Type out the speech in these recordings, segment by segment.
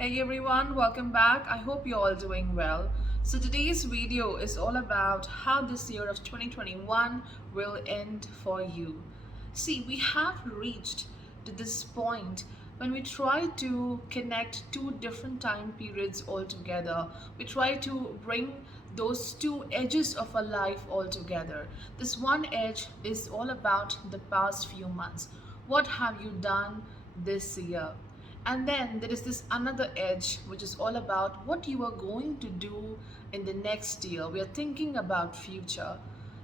Hey everyone, welcome back. I hope you're all doing well. So today's video is all about how this year of 2021 will end for you. See, we have reached to this point when we try to connect two different time periods all together. We try to bring those two edges of our life all together. This one edge is all about the past few months. What have you done this year? And then there is this another edge, which is all about what you are going to do in the next year. We are thinking about future.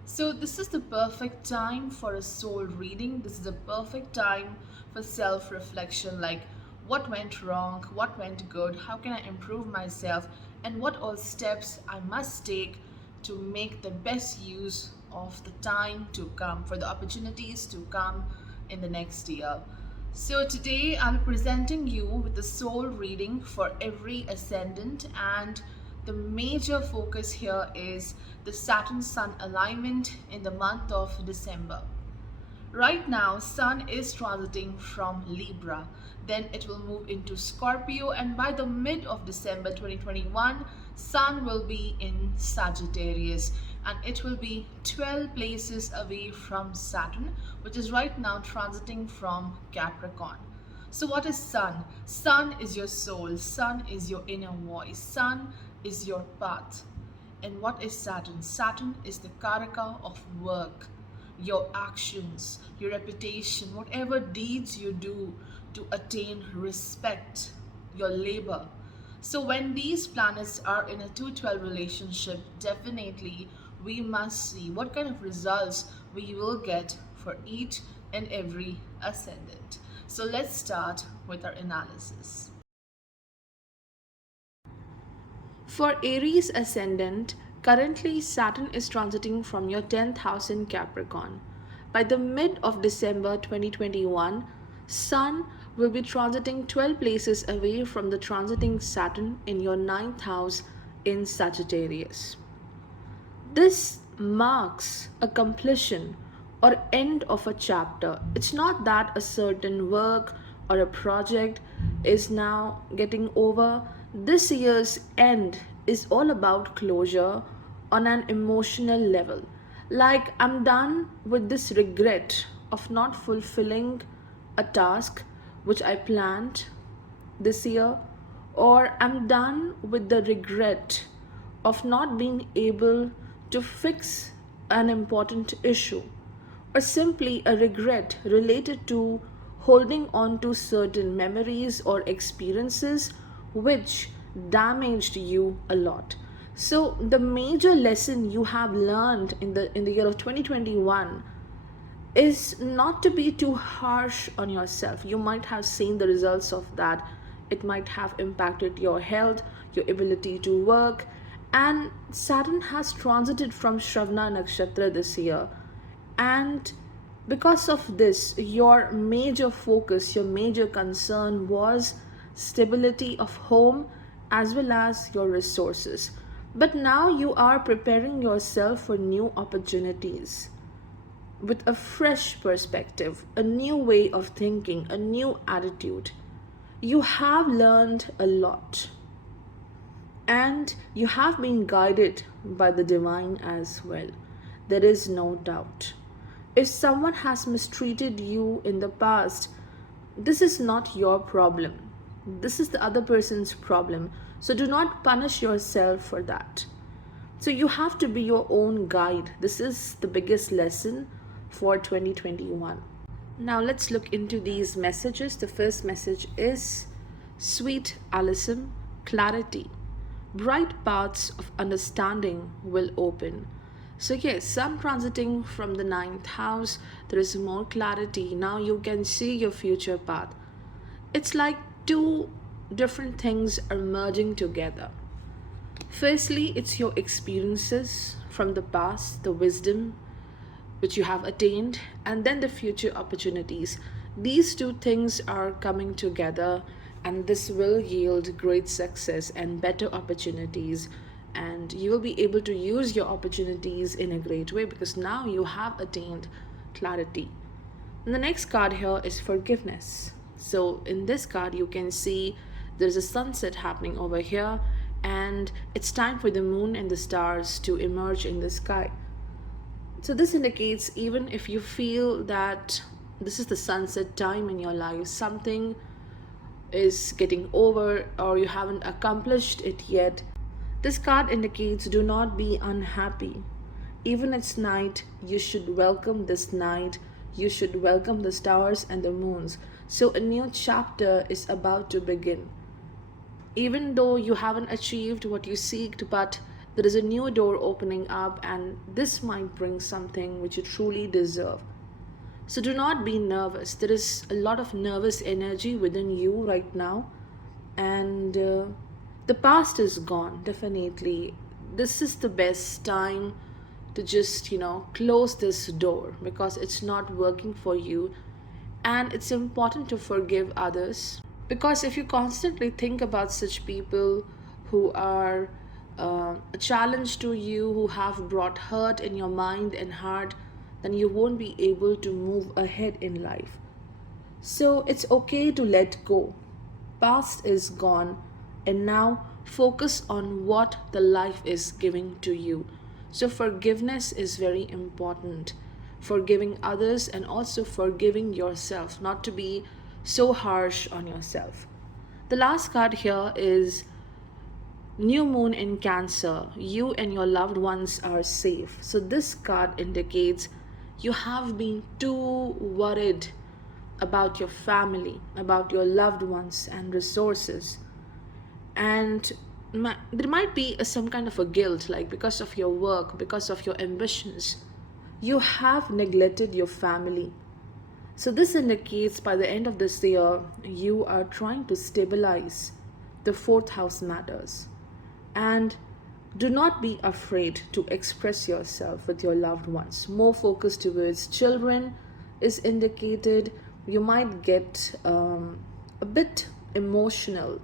So this is the perfect time for a soul reading. This is the perfect time for self-reflection, like what went wrong, what went good, how can I improve myself, and what all steps I must take to make the best use of the time to come, for the opportunities to come in the next year. So today I'm presenting you with the soul reading for every ascendant, and the major focus here is the Saturn Sun alignment in the month of December. Right now, Sun is transiting from Libra, then it will move into Scorpio, and by the mid of December 2021, Sun will be in Sagittarius, and it will be 12 places away from Saturn, which is right now transiting from Capricorn. So what is Sun? Sun is your soul, Sun is your inner voice, Sun is your path. And what is Saturn? Saturn is the karaka of work, your actions, your reputation, whatever deeds you do to attain respect, your labor. So when these planets are in a 212 relationship, definitely we must see what kind of results we will get for each and every ascendant. So let's start with our analysis. For Aries ascendant, currently Saturn is transiting from your 10th house in Capricorn. By the mid of December 2021, Sun will be transiting 12 places away from the transiting Saturn in your 9th house in Sagittarius. This marks a completion or end of a chapter. It's not that a certain work or a project is now getting over. This year's end is all about closure on an emotional level. Like, I'm done with this regret of not fulfilling a task which I planned this year, or I'm done with the regret of not being able to fix an important issue, or simply a regret related to holding on to certain memories or experiences which damaged you a lot. So the major lesson you have learned in the year of 2021 is not to be too harsh on yourself. You might have seen the results of that. It might have impacted your health, your ability to work. And Saturn has transited from Shravana Nakshatra this year. And because of this, your major focus, your major concern was stability of home as well as your resources. But now you are preparing yourself for new opportunities with a fresh perspective, a new way of thinking, a new attitude. You have learned a lot, and you have been guided by the divine as well. There is no doubt. If someone has mistreated you in the past, this is not your problem. This is the other person's problem. So do not punish yourself for that. So you have to be your own guide. This is the biggest lesson for 2021. Now let's look into these messages. The first message is sweet Alison, clarity. Bright paths of understanding will open. So yes, Sun transiting from the 9th house, there is more clarity. Now you can see your future path. It's like two different things are merging together. Firstly, it's your experiences from the past, the wisdom which you have attained, and then the future opportunities. These two things are coming together, and this will yield great success and better opportunities, and you will be able to use your opportunities in a great way because now you have attained clarity. And the next card here is forgiveness. So in this card you can see There's a sunset happening over here, and it's time for the moon and the stars to emerge in the sky. So, this indicates even if you feel that this is the sunset time in your life, something is getting over or you haven't accomplished it yet, this card indicates do not be unhappy. Even it's night, you should welcome this night. You should welcome the stars and the moons. So a new chapter is about to begin. Even though you haven't achieved what you seeked, but there is a new door opening up, and this might bring something which you truly deserve. So do not be nervous. There is a lot of nervous energy within you right now, and the past is gone, definitely. This is the best time to just, close this door because it's not working for you. And it's important to forgive others because if you constantly think about such people who are a challenge to you, who have brought hurt in your mind and heart, then you won't be able to move ahead in life. So it's okay to let go. Past is gone, and now focus on what the life is giving to you. So forgiveness is very important. Forgiving others and also forgiving yourself, not to be so harsh on yourself. The last card here is New Moon in Cancer. You and your loved ones are safe. So this card indicates you have been too worried about your family, about your loved ones and resources. And there might be some kind of a guilt, like because of your work, because of your ambitions, you have neglected your family. So this indicates by the end of this year, you are trying to stabilize the fourth house matters. And do not be afraid to express yourself with your loved ones. More focus towards children is indicated. You might get a bit emotional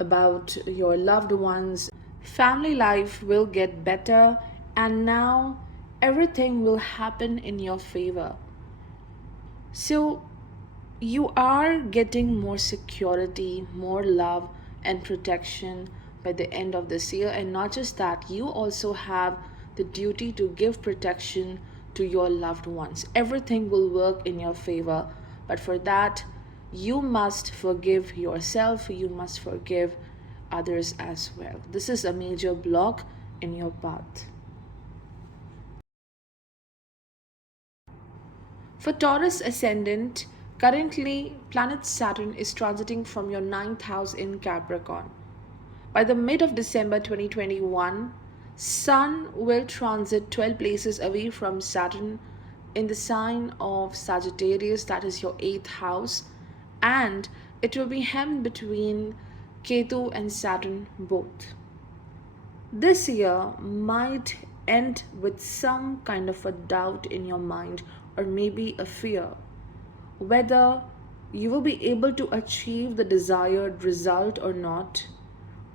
about your loved ones. Family life will get better, and now everything will happen in your favor. So you are getting more security, more love, and protection by the end of this year. And not just that, you also have the duty to give protection to your loved ones. Everything will work in your favor, but for that, you must forgive yourself, you must forgive others as well. This is a major block in your path. For Taurus ascendant, currently planet Saturn is transiting from your ninth house in Capricorn. By the mid of December 2021, Sun will transit 12 places away from Saturn in the sign of Sagittarius, that is your 8th house, and it will be hemmed between Ketu and Saturn both. This year might end with some kind of a doubt in your mind, or maybe a fear whether you will be able to achieve the desired result or not,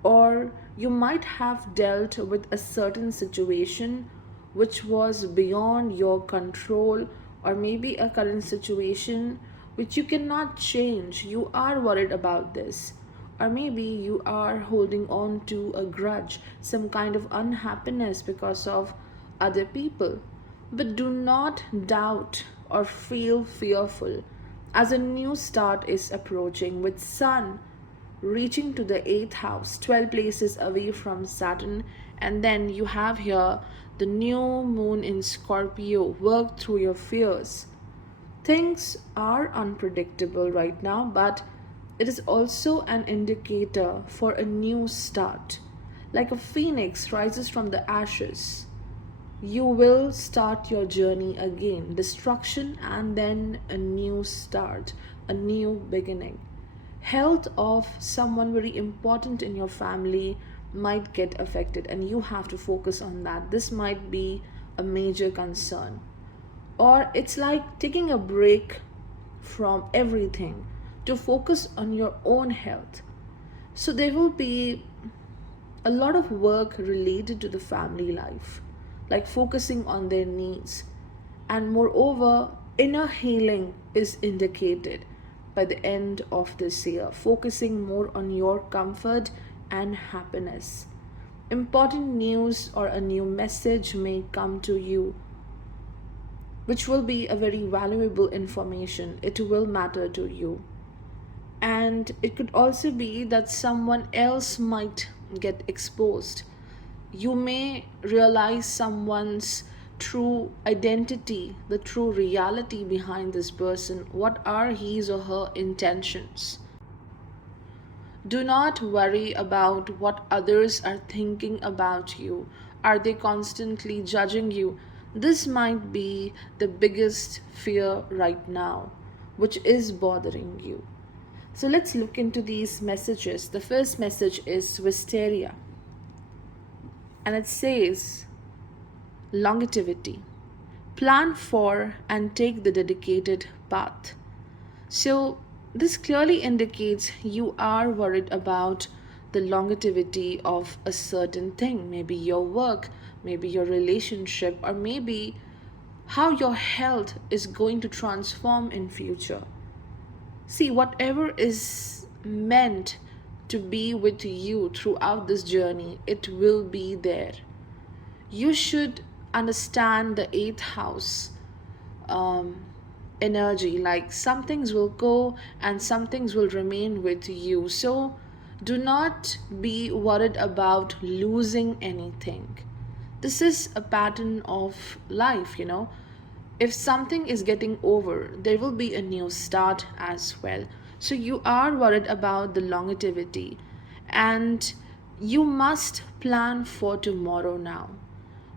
or you might have dealt with a certain situation which was beyond your control, or maybe a current situation which you cannot change. You are worried about this, or maybe you are holding on to a grudge, some kind of unhappiness because of other people. But do not doubt or feel fearful, as a new start is approaching with Sun reaching to the 8th house, 12 places away from Saturn. And then you have here the new moon in Scorpio. Work through your fears. Things are unpredictable right now, but it is also an indicator for a new start. Like a phoenix rises from the ashes, you will start your journey again. Destruction and then a new start, a new beginning. Health of someone very important in your family might get affected, and you have to focus on that. This might be a major concern. Or it's like taking a break from everything to focus on your own health. So there will be a lot of work related to the family life, like focusing on their needs. And moreover, inner healing is indicated. by the end of this year, focusing more on your comfort and happiness. Important news or a new message may come to you, which will be a very valuable information. It will matter to you. And it could also be that someone else might get exposed. You may realize someone's true identity, the true reality behind this person. What are his or her intentions? Do not worry about what others are thinking about you. Are they constantly judging you? This might be the biggest fear right now, which is bothering you. So let's look into these messages. The first message is wisteria, and it says longevity. Plan for and take the dedicated path. So this clearly indicates you are worried about the longevity of a certain thing, maybe your work, maybe your relationship, or maybe how your health is going to transform in future. See, whatever is meant to be with you throughout this journey, it will be there. You should understand the eighth house um, energy, like some things will go and some things will remain with you. So do not be worried about losing anything. This is a pattern of life, you know. If something is getting over, there will be a new start as well. So you are worried about the longevity, and you must plan for tomorrow now.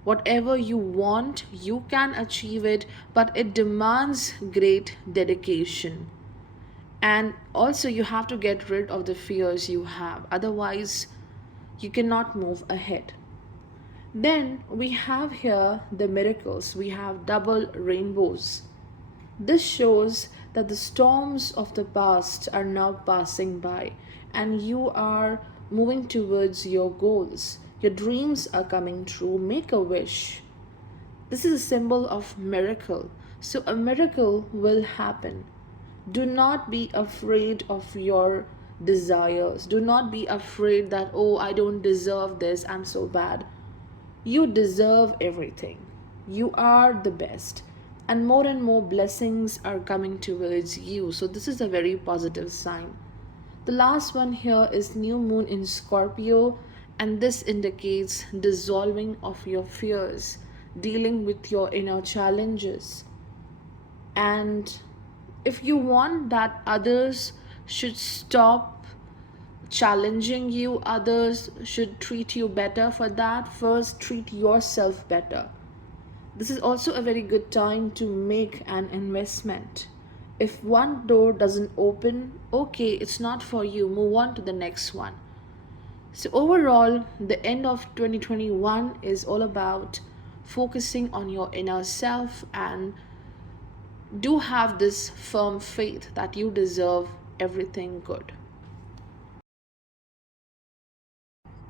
Whatever you want, you can achieve it, but it demands great dedication. And also, you have to get rid of the fears you have, otherwise, you cannot move ahead. Then we have here the miracles. We have double rainbows. This shows that the storms of the past are now passing by and you are moving towards your goals. Your dreams are coming true. Make a wish. This is a symbol of miracle. So a miracle will happen. Do not be afraid of your desires. Do not be afraid that, oh, I don't deserve this. I'm so bad. You deserve everything. You are the best. And more blessings are coming towards you. So this is a very positive sign. The last one here is new moon in Scorpio, and this indicates dissolving of your fears, dealing with your inner challenges. And if you want that others should stop challenging you, others should treat you better, for that first treat yourself better. This is also a very good time to make an investment. If one door doesn't open, okay, it's not for you, move on to the next one. So overall, the end of 2021 is all about focusing on your inner self, and do have this firm faith that you deserve everything good.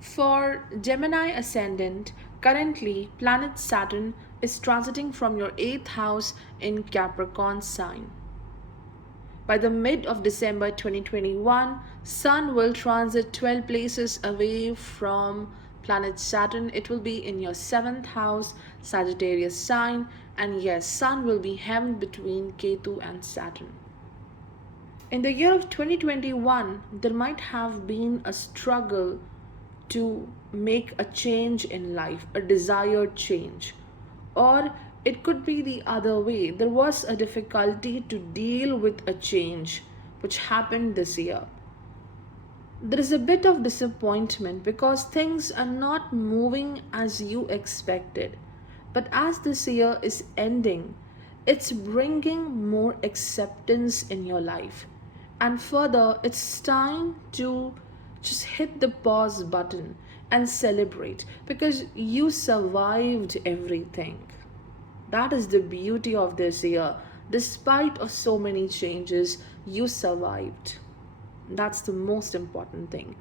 For Gemini ascendant, currently planet Saturn is transiting from your 8th house in Capricorn sign. By the mid of December 2021, Sun will transit 12 places away from planet Saturn. It will be in your 7th house, Sagittarius sign, and yes, Sun will be hemmed between Ketu and Saturn. In the year of 2021, there might have been a struggle to make a change in life, a desired change. Or it could be the other way. There was a difficulty to deal with a change which happened this year. There is a bit of disappointment because things are not moving as you expected. But as this year is ending, it's bringing more acceptance in your life. And further, it's time to just hit the pause button and celebrate because you survived everything. That is the beauty of this year. Despite of so many changes, you survived. That's the most important thing.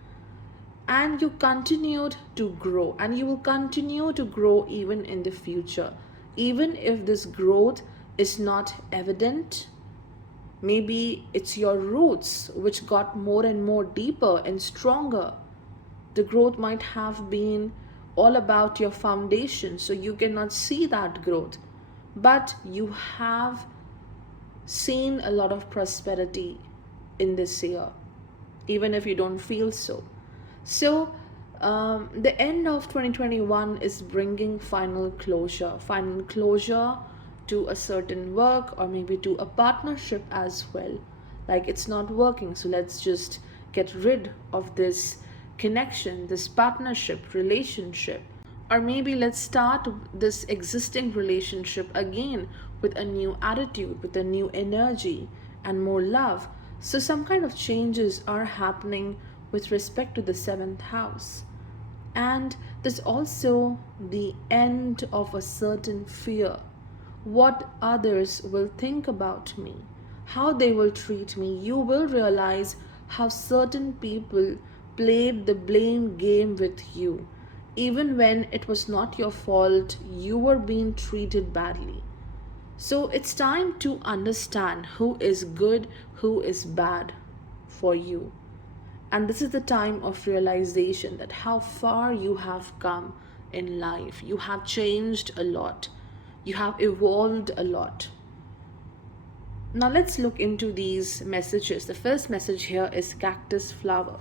And you continued to grow, and you will continue to grow even in the future. Even if this growth is not evident, Maybe it's your roots which got more and more deeper and stronger. The growth might have been all about your foundation, so you cannot see that growth. But you have seen a lot of prosperity in this year, even if you don't feel so. So, the end of 2021 is bringing final closure to a certain work or maybe to a partnership as well. Like it's not working, so let's just get rid of this connection, this partnership, relationship. Or maybe let's start this existing relationship again with a new attitude, with a new energy and more love. So, some kind of changes are happening with respect to the seventh house. And there's also the end of a certain fear. What others will think about me, how they will treat me. You will realize how certain people played the blame game with you. Even when it was not your fault, you were being treated badly. So it's time to understand who is good, who is bad for you. And this is the time of realization that how far you have come in life. You have changed a lot, you have evolved a lot. Now let's look into these messages. The first message here is cactus flower.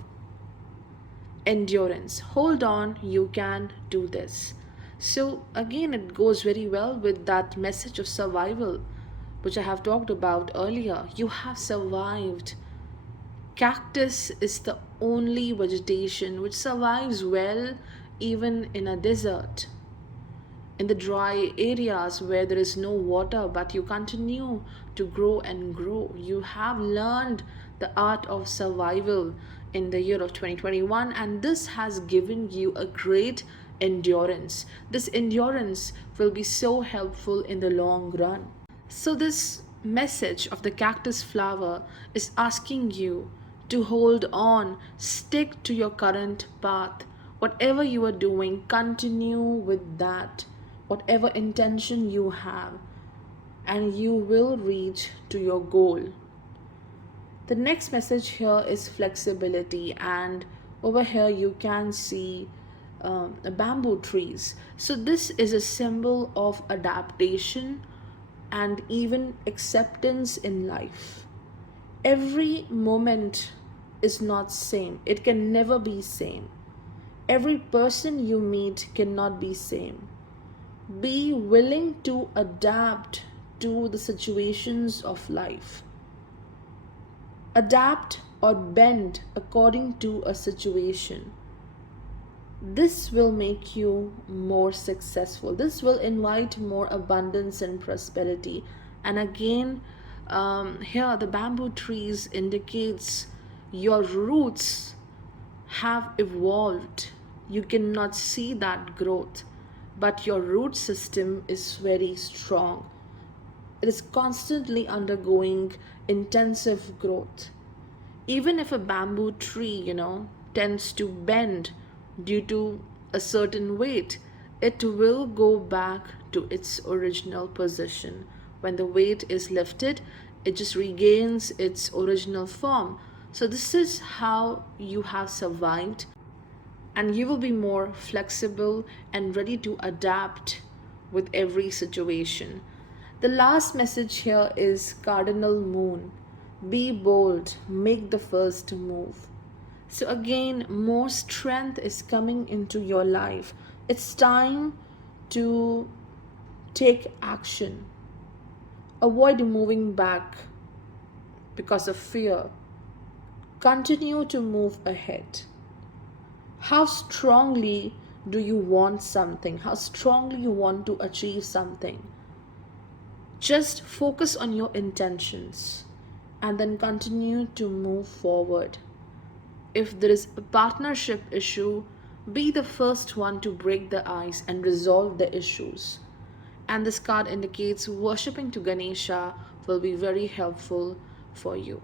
Endurance. Hold on, you can do this. So, again, it goes very well with that message of survival, which I have talked about earlier. You have survived. Cactus is the only vegetation which survives well even in a desert, in the dry areas where there is no water, but you continue to grow and grow. You have learned the art of survival in the year of 2021, and this has given you a great endurance. This endurance will be so helpful in the long run. So, this message of the cactus flower is asking you to hold on, stick to your current path. Whatever you are doing, continue with that. Whatever intention you have, and you will reach to your goal. The next message here is flexibility, and over here you can see bamboo trees. So, this is a symbol of adaptation and even acceptance in life. Every moment is not same, it can never be same. Every person you meet cannot be same. Be willing to adapt to the situations of life. Adapt or bend according to a situation. This will make you more successful. This will invite more abundance and prosperity. And again, here the bamboo trees indicates your roots have evolved. You cannot see that growth, but your root system is very strong. It is constantly undergoing intensive growth. Even if a bamboo tree, tends to bend due to a certain weight, it will go back to its original position. When the weight is lifted, it just regains its original form. So, this is how you have survived, and you will be more flexible and ready to adapt with every situation. The last message here is cardinal moon. Be bold, make the first move. So, again, more strength is coming into your life. It's time to take action. Avoid moving back because of fear. Continue to move ahead. How strongly do you want something? How strongly you want to achieve something? Just focus on your intentions and then continue to move forward. If there is a partnership issue, be the first one to break the ice and resolve the issues. And this card indicates worshipping to Ganesha will be very helpful for you.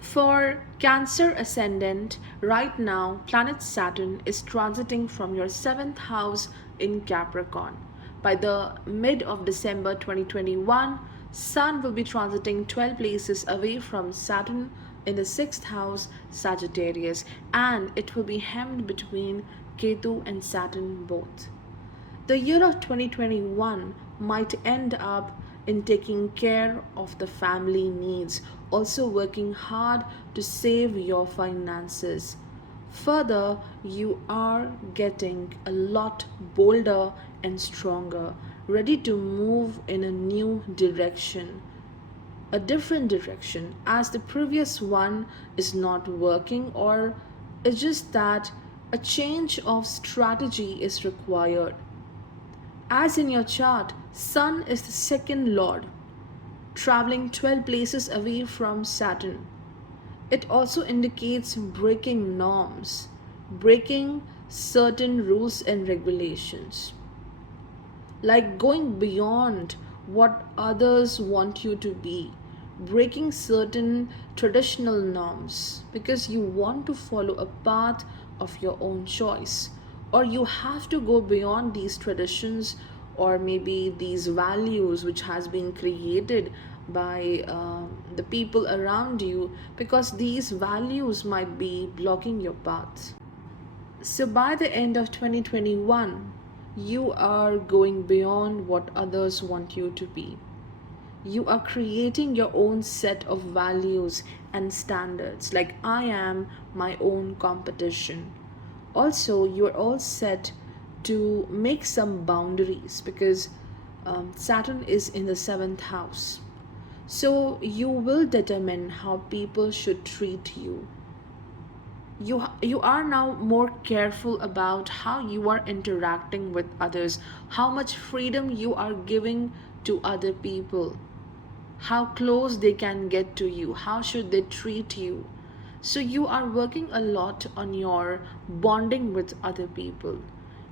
For Cancer Ascendant, right now, planet Saturn is transiting from your 7th house in Capricorn. By the mid of December 2021, Sun will be transiting 12 places away from Saturn in the 6th house Sagittarius, and it will be hemmed between Ketu and Saturn both. The year of 2021 might end up in taking care of the family needs, also working hard to save your finances. Further, you are getting a lot bolder and stronger, ready to move in a new direction, a different direction, as the previous one is not working, or it's just that a change of strategy is required. As in your chart, Sun is the second lord, traveling 12 places away from Saturn. It also indicates breaking norms, breaking certain rules and regulations, like going beyond what others want you to be, breaking certain traditional norms because you want to follow a path of your own choice, or you have to go beyond these traditions or maybe these values which has been created by the people around you, because these values might be blocking your path. So by the end of 2021, you are going beyond what others want you to be. You are creating your own set of values and standards, like I am my own competition. Also, you are all set to make some boundaries because Saturn is in the 7th house. So you will determine how people should treat you. You are now more careful about how you are interacting with others, how much freedom you are giving to other people, how close they can get to you, how should they treat you. So you are working a lot on your bonding with other people.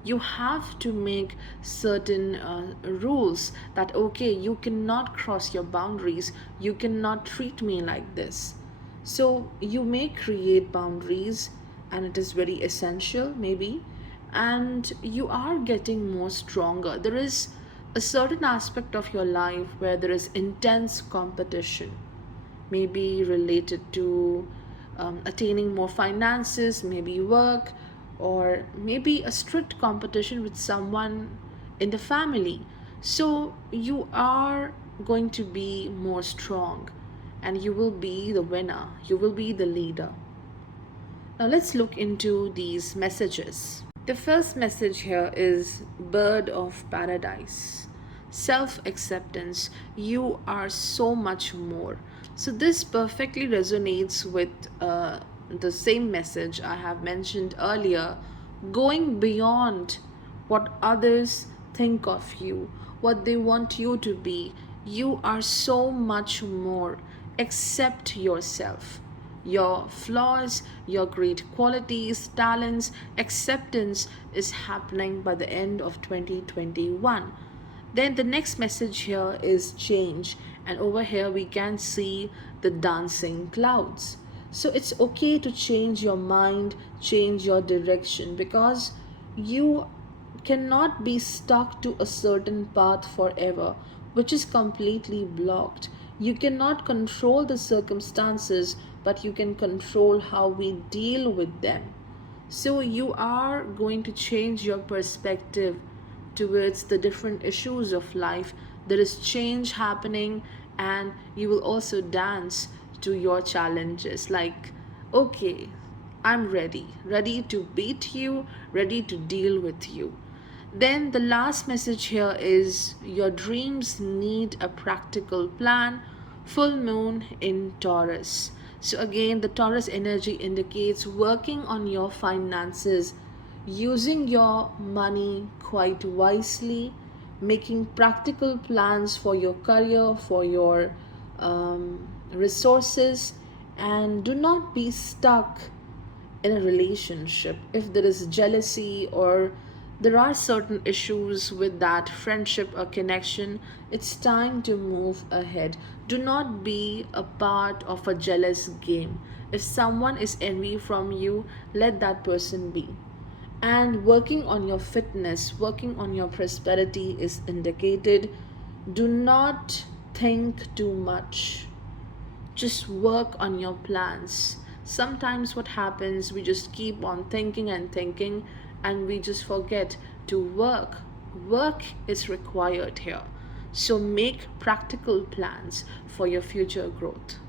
You have to make certain rules that okay, you cannot cross your boundaries, you cannot treat me like this. So you may create boundaries, and it is very essential, maybe, and you are getting more stronger. There is a certain aspect of your life where there is intense competition, maybe related to attaining more finances, maybe work, or maybe a strict competition with someone in the family. So you are going to be more strong and you will be the winner, you will be the leader. Now let's look into these messages. The first message here is Bird of Paradise. Self acceptance. You are so much more. So, this perfectly resonates with the same message I have mentioned earlier, going beyond what others think of you, what they want you to be. You are so much more. Accept yourself, your flaws, your great qualities, talents. Acceptance is happening by the end of 2021. Then the next message here is change, and over here we can see the dancing clouds. So it's okay to change your mind, change your direction, because you cannot be stuck to a certain path forever, which is completely blocked. You cannot control the circumstances, but you can control how we deal with them. So you are going to change your perspective towards the different issues of life. There is change happening, and you will also dance to your challenges. Like, okay, I'm ready to beat you, ready to deal with you. Then the last message here is your dreams need a practical plan. Full moon in Taurus. So, again, the Taurus energy indicates working on your finances, using your money quite wisely, making practical plans for your career, for your resources, and do not be stuck in a relationship. If there is jealousy or there are certain issues with that friendship or connection, it's time to move ahead. Do not be a part of a jealous game. If someone is envy from you, let that person be. And working on your fitness, working on your prosperity is indicated. Do not think too much, just work on your plans. Sometimes what happens, we just keep on thinking and thinking, and we just forget to work. Work is required here. So make practical plans for your future growth.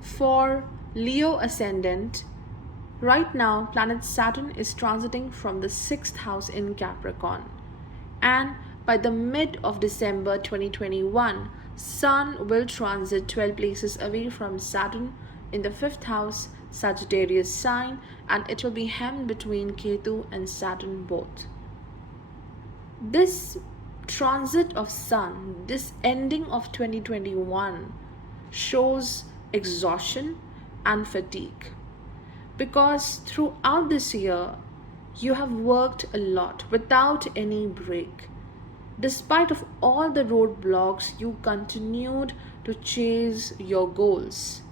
For Leo ascendant, right now planet Saturn is transiting from the 6th house in Capricorn. And by the mid of December 2021, Sun will transit 12 places away from Saturn in the 5th house, Sagittarius sign, and it will be hemmed between Ketu and Saturn both. This transit of Sun, this ending of 2021, shows exhaustion and fatigue, because throughout this year you have worked a lot without any break. Despite of all the roadblocks, you continued to chase your goals.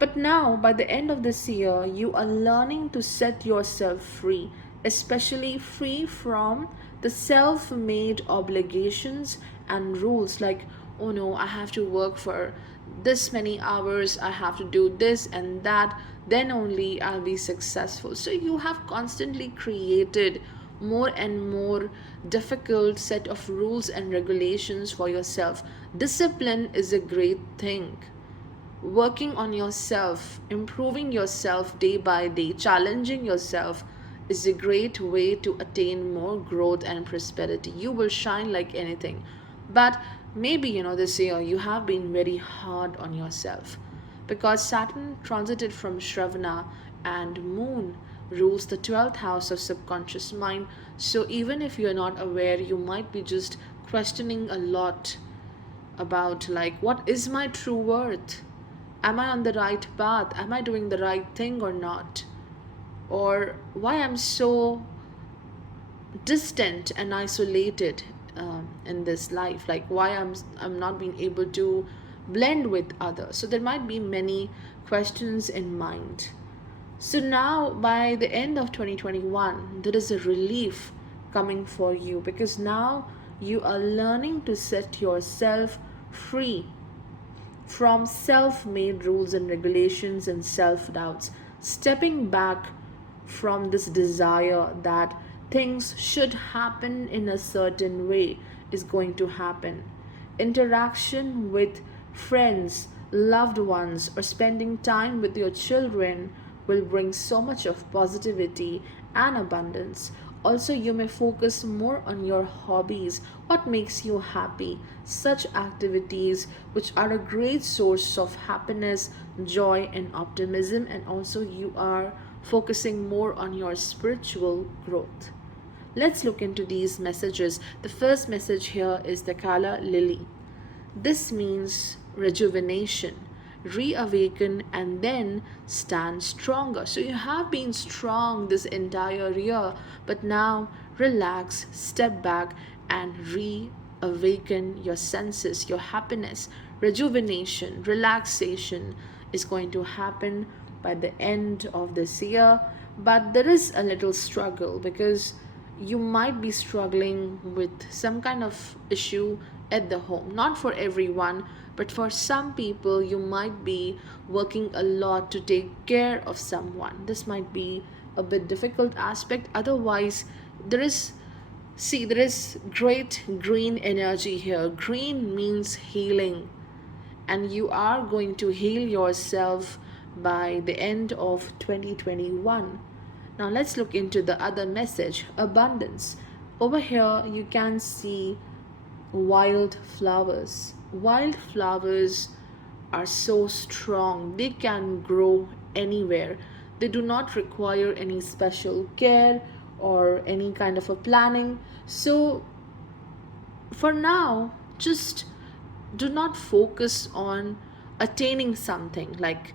But now, by the end of this year, you are learning to set yourself free, especially free from the self made obligations and rules like, oh no, I have to work for this many hours, I have to do this and that, then only I'll be successful. So you have constantly created more and more difficult set of rules and regulations for yourself. Discipline is a great thing. Working on yourself, improving yourself day by day, challenging yourself is a great way to attain more growth and prosperity. You will shine like anything. But maybe, this year you have been very hard on yourself, because Saturn transited from Shravana and Moon rules the 12th house of subconscious mind. So even if you're not aware, you might be just questioning a lot about, like, what is my true worth? Am I on the right path? Am I doing the right thing or not? Or why I'm so distant and isolated in this life, like why I'm not being able to blend with others. So there might be many questions in mind. So now by the end of 2021, there is a relief coming for you, because now you are learning to set yourself free from self-made rules and regulations and self-doubts, stepping back from this desire that things should happen in a certain way is going to happen. Interaction with friends, loved ones, or spending time with your children will bring so much of positivity and abundance. Also, you may focus more on your hobbies, what makes you happy, such activities which are a great source of happiness, joy, and optimism. And also, you are focusing more on your spiritual growth. Let's look into these messages. The first message here is the Kala Lily. This means rejuvenation, reawaken, and then stand stronger. So you have been strong this entire year, but now relax, step back, and reawaken your senses, your happiness. Rejuvenation, relaxation is going to happen by the end of this year. But there is a little struggle, because you might be struggling with some kind of issue at the home. Not for everyone, but for some people, you might be working a lot to take care of someone. This might be a bit difficult aspect. Otherwise, there is great green energy here. Green means healing, and you are going to heal yourself by the end of 2021. Now let's look into the other message, abundance. Over here you can see wild flowers. Wild flowers are so strong, they can grow anywhere. They do not require any special care or any kind of a planning. So for now, just do not focus on attaining something. Like,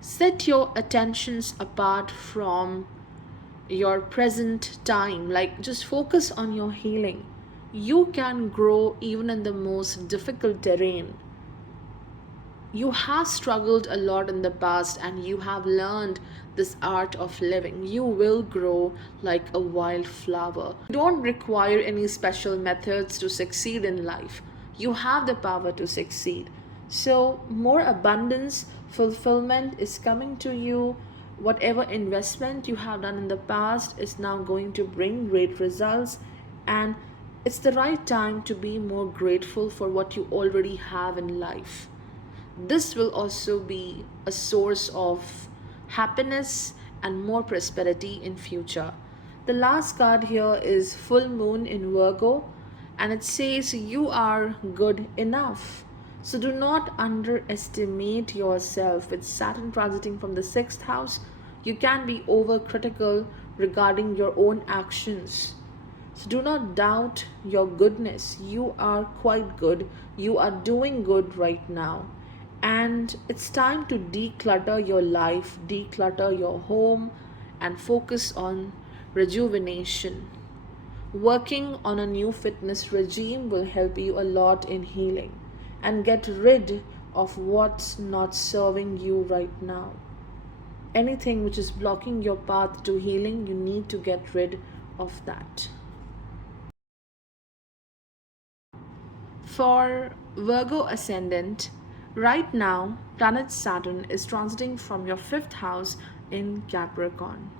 set your attentions apart from your present time. Like, just focus on your healing. You can grow even in the most difficult terrain. You have struggled a lot in the past and you have learned this art of living. You will grow like a wildflower. You don't require any special methods to succeed in life. You have the power to succeed. So, more abundance, fulfillment is coming to you. Whatever investment you have done in the past is now going to bring great results, and it's the right time to be more grateful for what you already have in life. This will also be a source of happiness and more prosperity in future. The last card here is full moon in Virgo, and it says you are good enough. So do not underestimate yourself. With Saturn transiting from the 6th house, you can be overcritical regarding your own actions. So do not doubt your goodness. You are quite good. You are doing good right now. And it's time to declutter your life, declutter your home, and focus on rejuvenation. Working on a new fitness regime will help you a lot in healing and get rid of what's not serving you right now. Anything which is blocking your path to healing, you need to get rid of that. For Virgo ascendant, right now planet Saturn is transiting from your 5th house in Capricorn.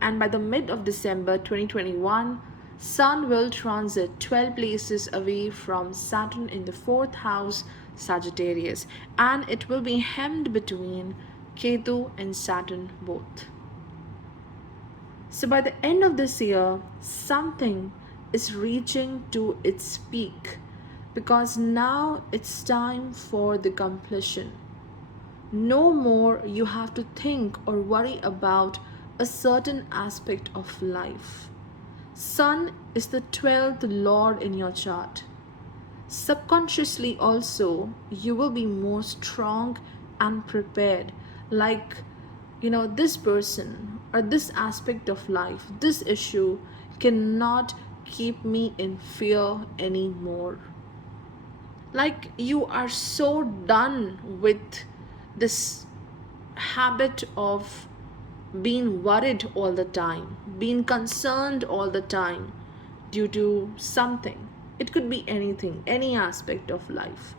And by the mid of December 2021, Sun will transit 12 places away from Saturn in the 4th house, Sagittarius, and it will be hemmed between Ketu and Saturn both. So by the end of this year, something is reaching to its peak, because now it's time for the completion. No more you have to think or worry about a certain aspect of life. Sun is the 12th lord in your chart. Subconsciously also, you will be more strong and prepared. Like, this person or this aspect of life, this issue cannot keep me in fear anymore. Like, you are so done with this habit of being worried all the time, being concerned all the time due to something. It could be anything, any aspect of life.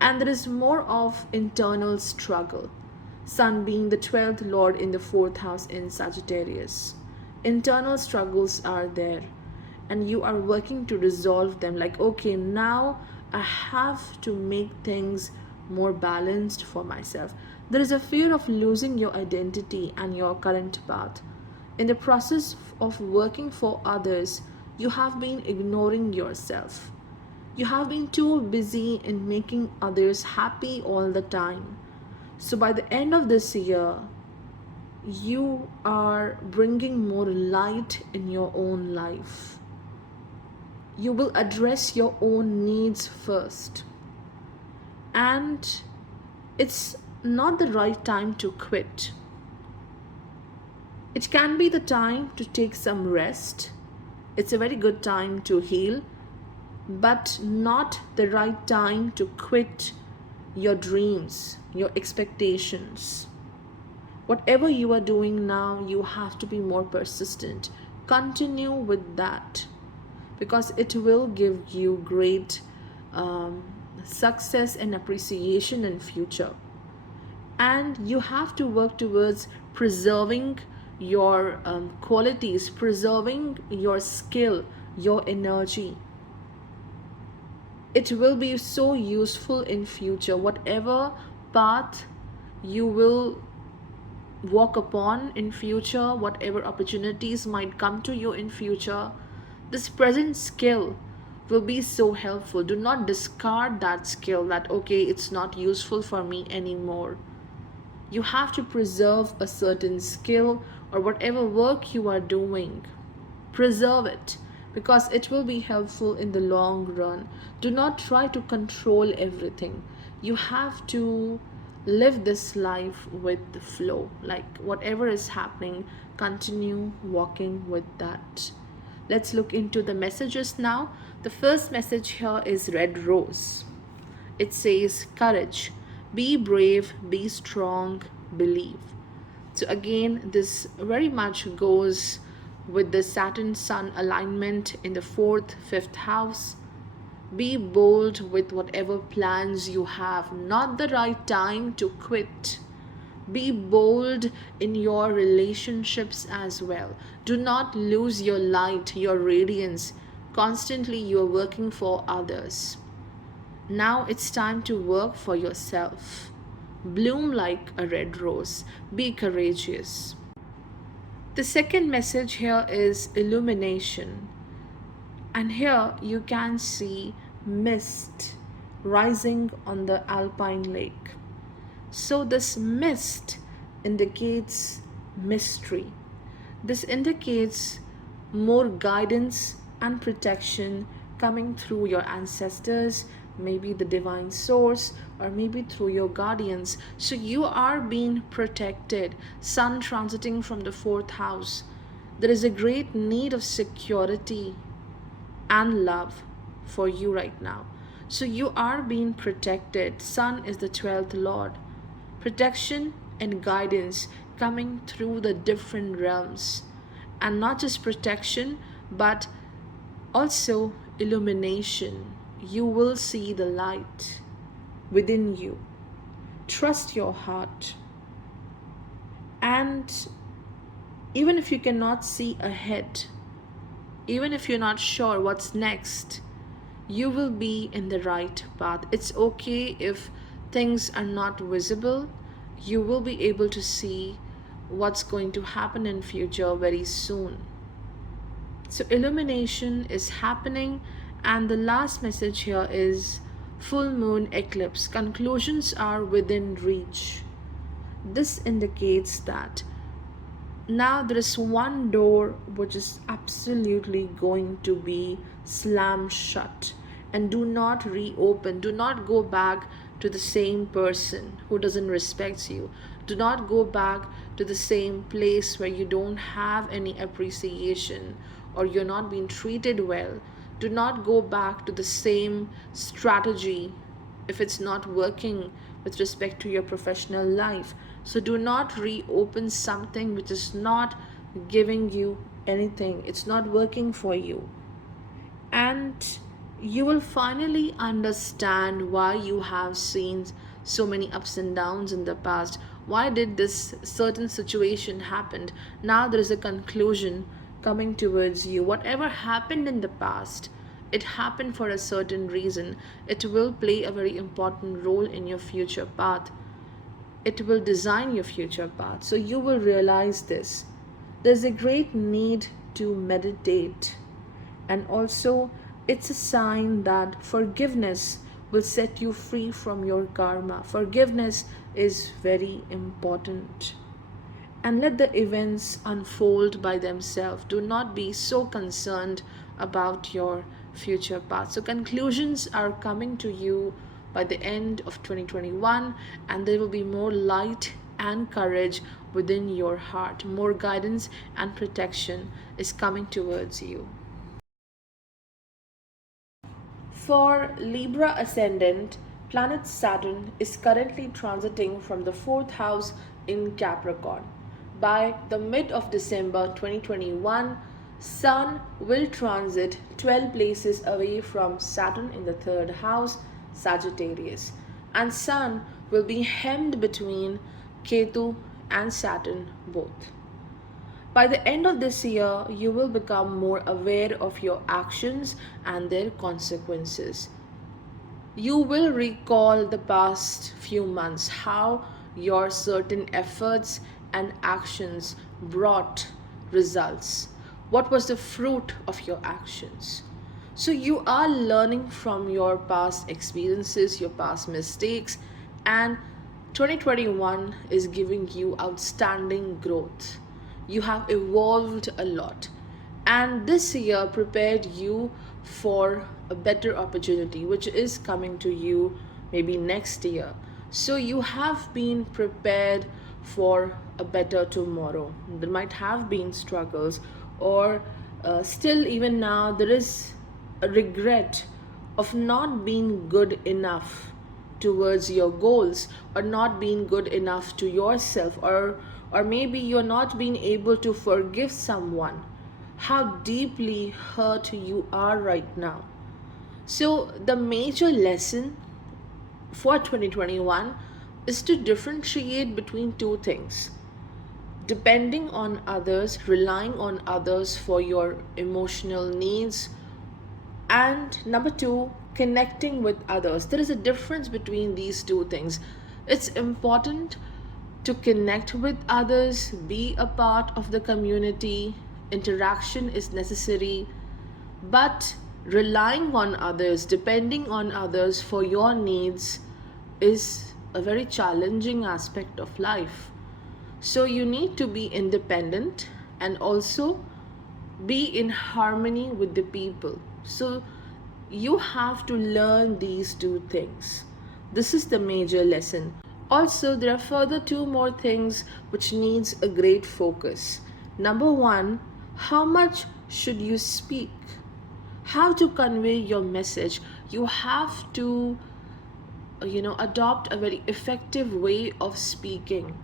And there is more of internal struggle. Sun being the 12th lord in the 4th house in Sagittarius. Internal struggles are there, and you are working to resolve them. Like, okay, now I have to make things more balanced for myself. There is a fear of losing your identity and your current path. In the process of working for others, you have been ignoring yourself. You have been too busy in making others happy all the time. So by the end of this year, you are bringing more light in your own life. You will address your own needs first. And it's not the right time to quit. It can be the time to take some rest. It's a very good time to heal, but not the right time to quit your dreams, your expectations. Whatever you are doing now, you have to be more persistent. Continue with that, because it will give you great success and appreciation in future. And you have to work towards preserving your qualities, preserving your skill, your energy. It will be so useful in future. Whatever path you will walk upon in future, whatever opportunities might come to you in future, this present skill will be so helpful. Do not discard that skill that, okay, it's not useful for me anymore. You have to preserve a certain skill or whatever work you are doing. Preserve it, because it will be helpful in the long run. Do not try to control everything. You have to live this life with the flow. Like, whatever is happening, continue walking with that. Let's look into the messages now. The first message here is Red Rose. It says, courage. Be brave, be strong, believe. So again, this very much goes with the Saturn Sun alignment in the 4th, 5th house. Be bold with whatever plans you have, not the right time to quit. Be bold in your relationships as well. Do not lose your light, your radiance. Constantly you are working for others. Now it's time to work for yourself. Bloom like a red rose. Be courageous. The second message here is illumination. And here you can see mist rising on the alpine lake. So this mist indicates mystery. This indicates more guidance and protection coming through your ancestors, maybe the divine source, or maybe through your guardians. So you are being protected. Sun transiting from the 4th house. There is a great need of security and love for you right now. So you are being protected. Sun is the 12th lord. Protection and guidance coming through the different realms. And not just protection, but also illumination. You will see the light within you. Trust your heart. And even if you cannot see ahead, even if you're not sure what's next, you will be in the right path. It's okay if things are not visible. You will be able to see what's going to happen in future very soon. So illumination is happening. And the last message here is full moon eclipse. Conclusions are within reach. This indicates that now there is one door which is absolutely going to be slammed shut, and do not reopen. Do not go back to the same person who doesn't respect you. Do not go back to the same place where you don't have any appreciation or you're not being treated well. Do not go back to the same strategy if it's not working with respect to your professional life. So do not reopen something which is not giving you anything. It's not working for you. And you will finally understand why you have seen so many ups and downs in the past. Why did this certain situation happen? Now there is a conclusion coming towards you. Whatever happened in the past, it happened for a certain reason. It will play a very important role in your future path. It will design your future path. So you will realize this. There's a great need to meditate. And also, it's a sign that forgiveness will set you free from your karma. Forgiveness is very important. And let the events unfold by themselves. Do not be so concerned about your future path. So conclusions are coming to you by the end of 2021, and there will be more light and courage within your heart. More guidance and protection is coming towards you. For Libra ascendant, planet Saturn is currently transiting from the 4th house in Capricorn. By the mid of December 2021, Sun will transit 12 places away from Saturn in the 3rd house, Sagittarius, and Sun will be hemmed between Ketu and Saturn both. By the end of this year, you will become more aware of your actions and their consequences. You will recall the past few months, how your certain efforts and actions brought results. What was the fruit of your actions? So you are learning from your past experiences, your past mistakes, and 2021 is giving you outstanding growth. You have evolved a lot, and this year prepared you for a better opportunity which is coming to you maybe next year. So you have been prepared for a better tomorrow. There might have been struggles, or still even now there is a regret of not being good enough towards your goals, or not being good enough to yourself, or maybe you're not being able to forgive someone, how deeply hurt you are right now. So the major lesson for 2021 is to differentiate between two things: depending on others, relying on others for your emotional needs, and number two, connecting with others. There is a difference between these two things. It's important to connect with others, be a part of the community, interaction is necessary, but relying on others, depending on others for your needs is a very challenging aspect of life. So you need to be independent and also be in harmony with the people. So you have to learn these two things. This is the major lesson. Also, there are further two more things which needs a great focus. Number one, how much should you speak? How to convey your message? You have to adopt a very effective way of speaking.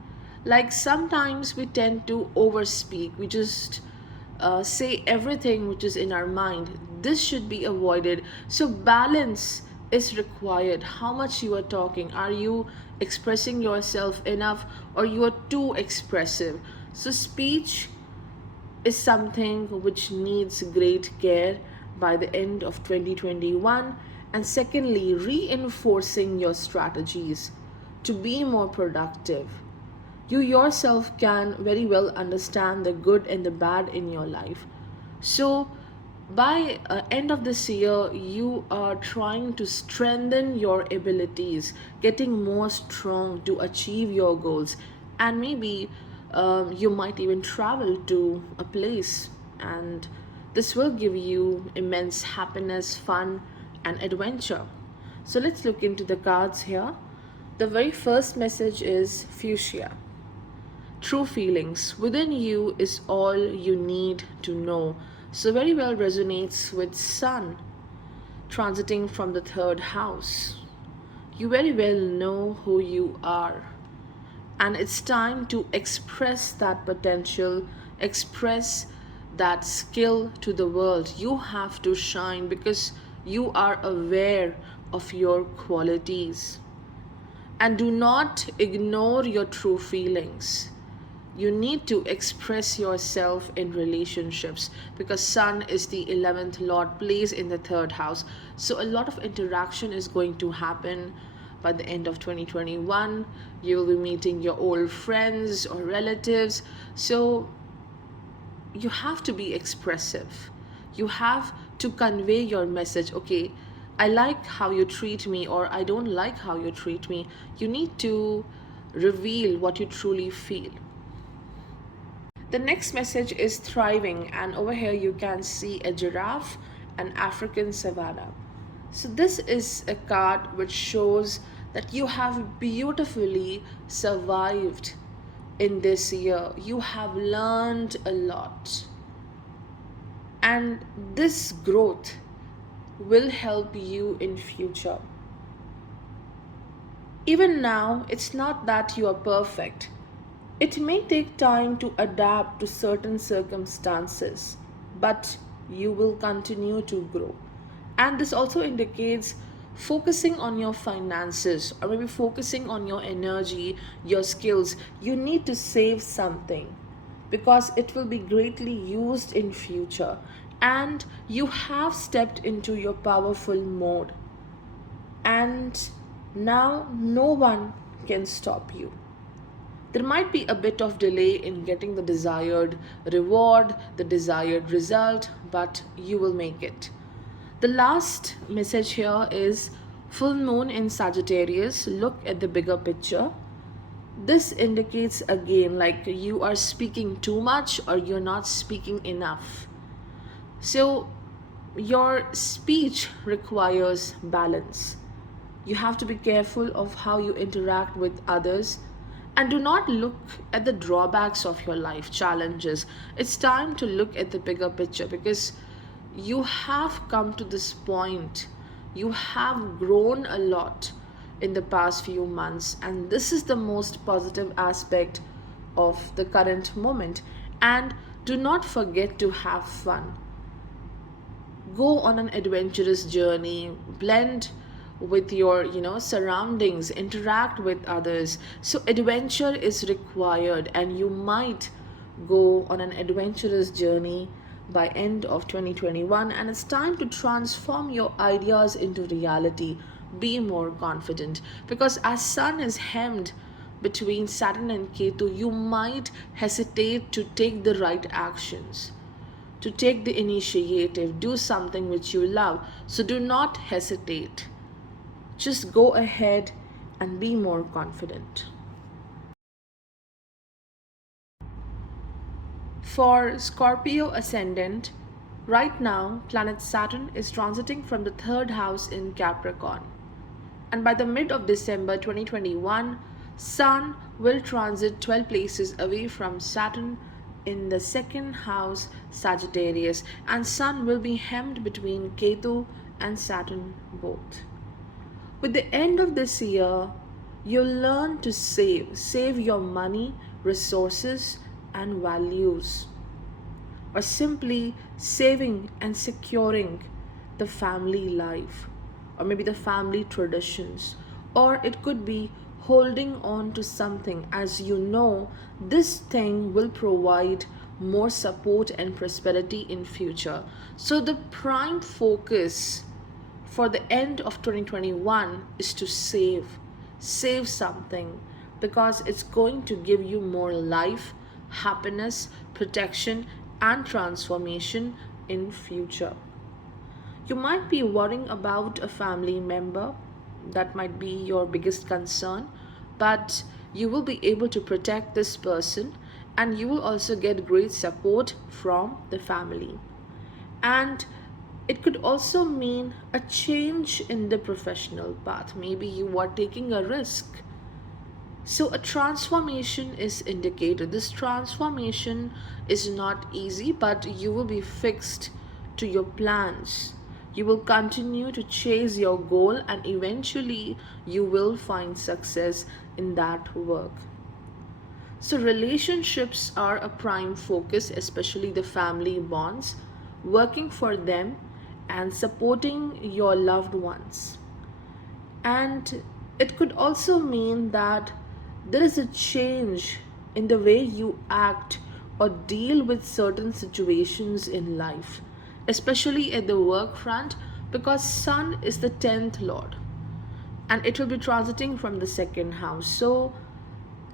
Like sometimes we tend to overspeak, we just say everything which is in our mind. This should be avoided. So balance is required. How much you are talking, are you expressing yourself enough, or you are too expressive? So speech is something which needs great care by the end of 2021. And secondly, reinforcing your strategies to be more productive. You yourself can very well understand the good and the bad in your life. So by end of this year, you are trying to strengthen your abilities, getting more strong to achieve your goals. And maybe you might even travel to a place, and this will give you immense happiness, fun, and adventure. So let's look into the cards here. The very first message is fuchsia. True feelings within you is all you need to know. So very well resonates with Sun transiting from the third house. You very well know who you are, and it's time to express that potential, express that skill to the world. You have to shine because you are aware of your qualities. And do not ignore your true feelings. You need to express yourself in relationships because Sun is the 11th Lord, plays in the third house. So a lot of interaction is going to happen by the end of 2021. You will be meeting your old friends or relatives. So you have to be expressive. You have to convey your message. Okay, I like how you treat me, or I don't like how you treat me. You need to reveal what you truly feel. The next message is thriving, and over here you can see a giraffe and African savanna. So this is a card which shows that you have beautifully survived in this year. You have learned a lot, and this growth will help you in future. Even now, it's not that you are perfect. It may take time to adapt to certain circumstances, but you will continue to grow. And this also indicates focusing on your finances, or maybe focusing on your energy, your skills. You need to save something because it will be greatly used in future, and you have stepped into your powerful mode, and now no one can stop you. There might be a bit of delay in getting the desired reward, the desired result, but you will make it. The last message here is full moon in Sagittarius. Look at the bigger picture. This indicates again like you are speaking too much or you're not speaking enough. So your speech requires balance. You have to be careful of how you interact with others, and do not look at the drawbacks of your life, challenges. It's time to look at the bigger picture because you have come to this point. You have grown a lot. in the past few months, and this is the most positive aspect of the current moment. And do not forget to have fun. Go on an adventurous journey, blend with your surroundings, interact with others. So adventure is required, and you might go on an adventurous journey by end of 2021, and it's time to transform your ideas into reality. Be more confident, because as sun is hemmed between Saturn and Ketu, you might hesitate to take the right actions, to take the initiative, do something which you love. So do not hesitate. Just go ahead and be more confident. For Scorpio ascendant, right now, planet Saturn is transiting from the third house in Capricorn. And by the mid of December 2021, Sun will transit 12 places away from Saturn in the second house Sagittarius, and Sun will be hemmed between Ketu and Saturn both. With the end of this year, you'll learn to save your money, resources, and values, or simply saving and securing the family life, or maybe the family traditions, or it could be holding on to something, as you know this thing will provide more support and prosperity in future. So the prime focus for the end of 2021 is to save something, because it's going to give you more life, happiness, protection, and transformation in future. You might be worrying about a family member, that might be your biggest concern, but you will be able to protect this person, and you will also get great support from the family. And it could also mean a change in the professional path. Maybe you are taking a risk. So a transformation is indicated. This transformation is not easy, but you will be fixed to your plans. You will continue to chase your goal, and eventually you will find success in that work. So relationships are a prime focus, especially the family bonds, working for them and supporting your loved ones. And it could also mean that there is a change in the way you act or deal with certain situations in life, especially at the work front, because Sun is the 10th Lord and it will be transiting from the second house. So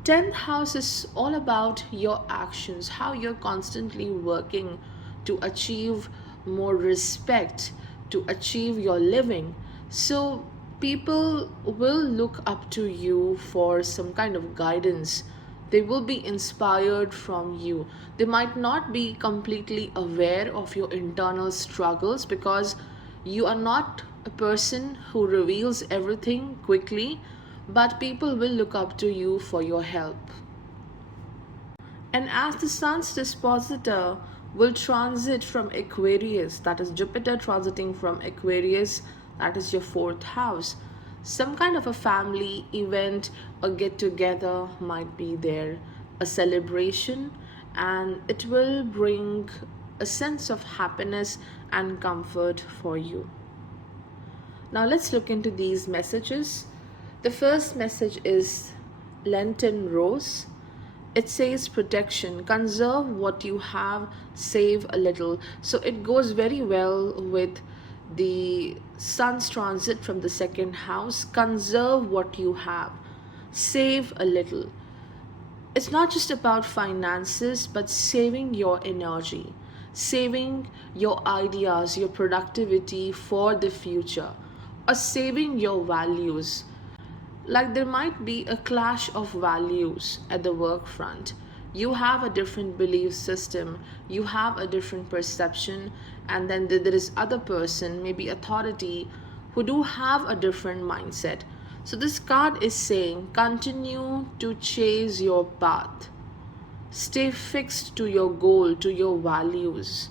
10th house is all about your actions, how you're constantly working to achieve more respect, to achieve your living. So people will look up to you for some kind of guidance. They will be inspired from you. They might not be completely aware of your internal struggles, because you are not a person who reveals everything quickly, but people will look up to you for your help. And as the sun's dispositor will transit from Aquarius, that is Jupiter transiting from Aquarius, that is your fourth house, some kind of a family event or get together might be there, a celebration, and it will bring a sense of happiness and comfort for you. Now let's look into these messages. The first message is Lenten Rose. It says protection, conserve what you have, save a little. So it goes very well with the sun's transit from the second house. Conserve what you have, save a little. It's not just about finances, but saving your energy, saving your ideas, your productivity for the future, or saving your values. Like there might be a clash of values at the work front. You have a different belief system, you have a different perception, and then there is other person, maybe authority, who do have a different mindset. So this card is saying continue to chase your path, stay fixed to your goal, to your values.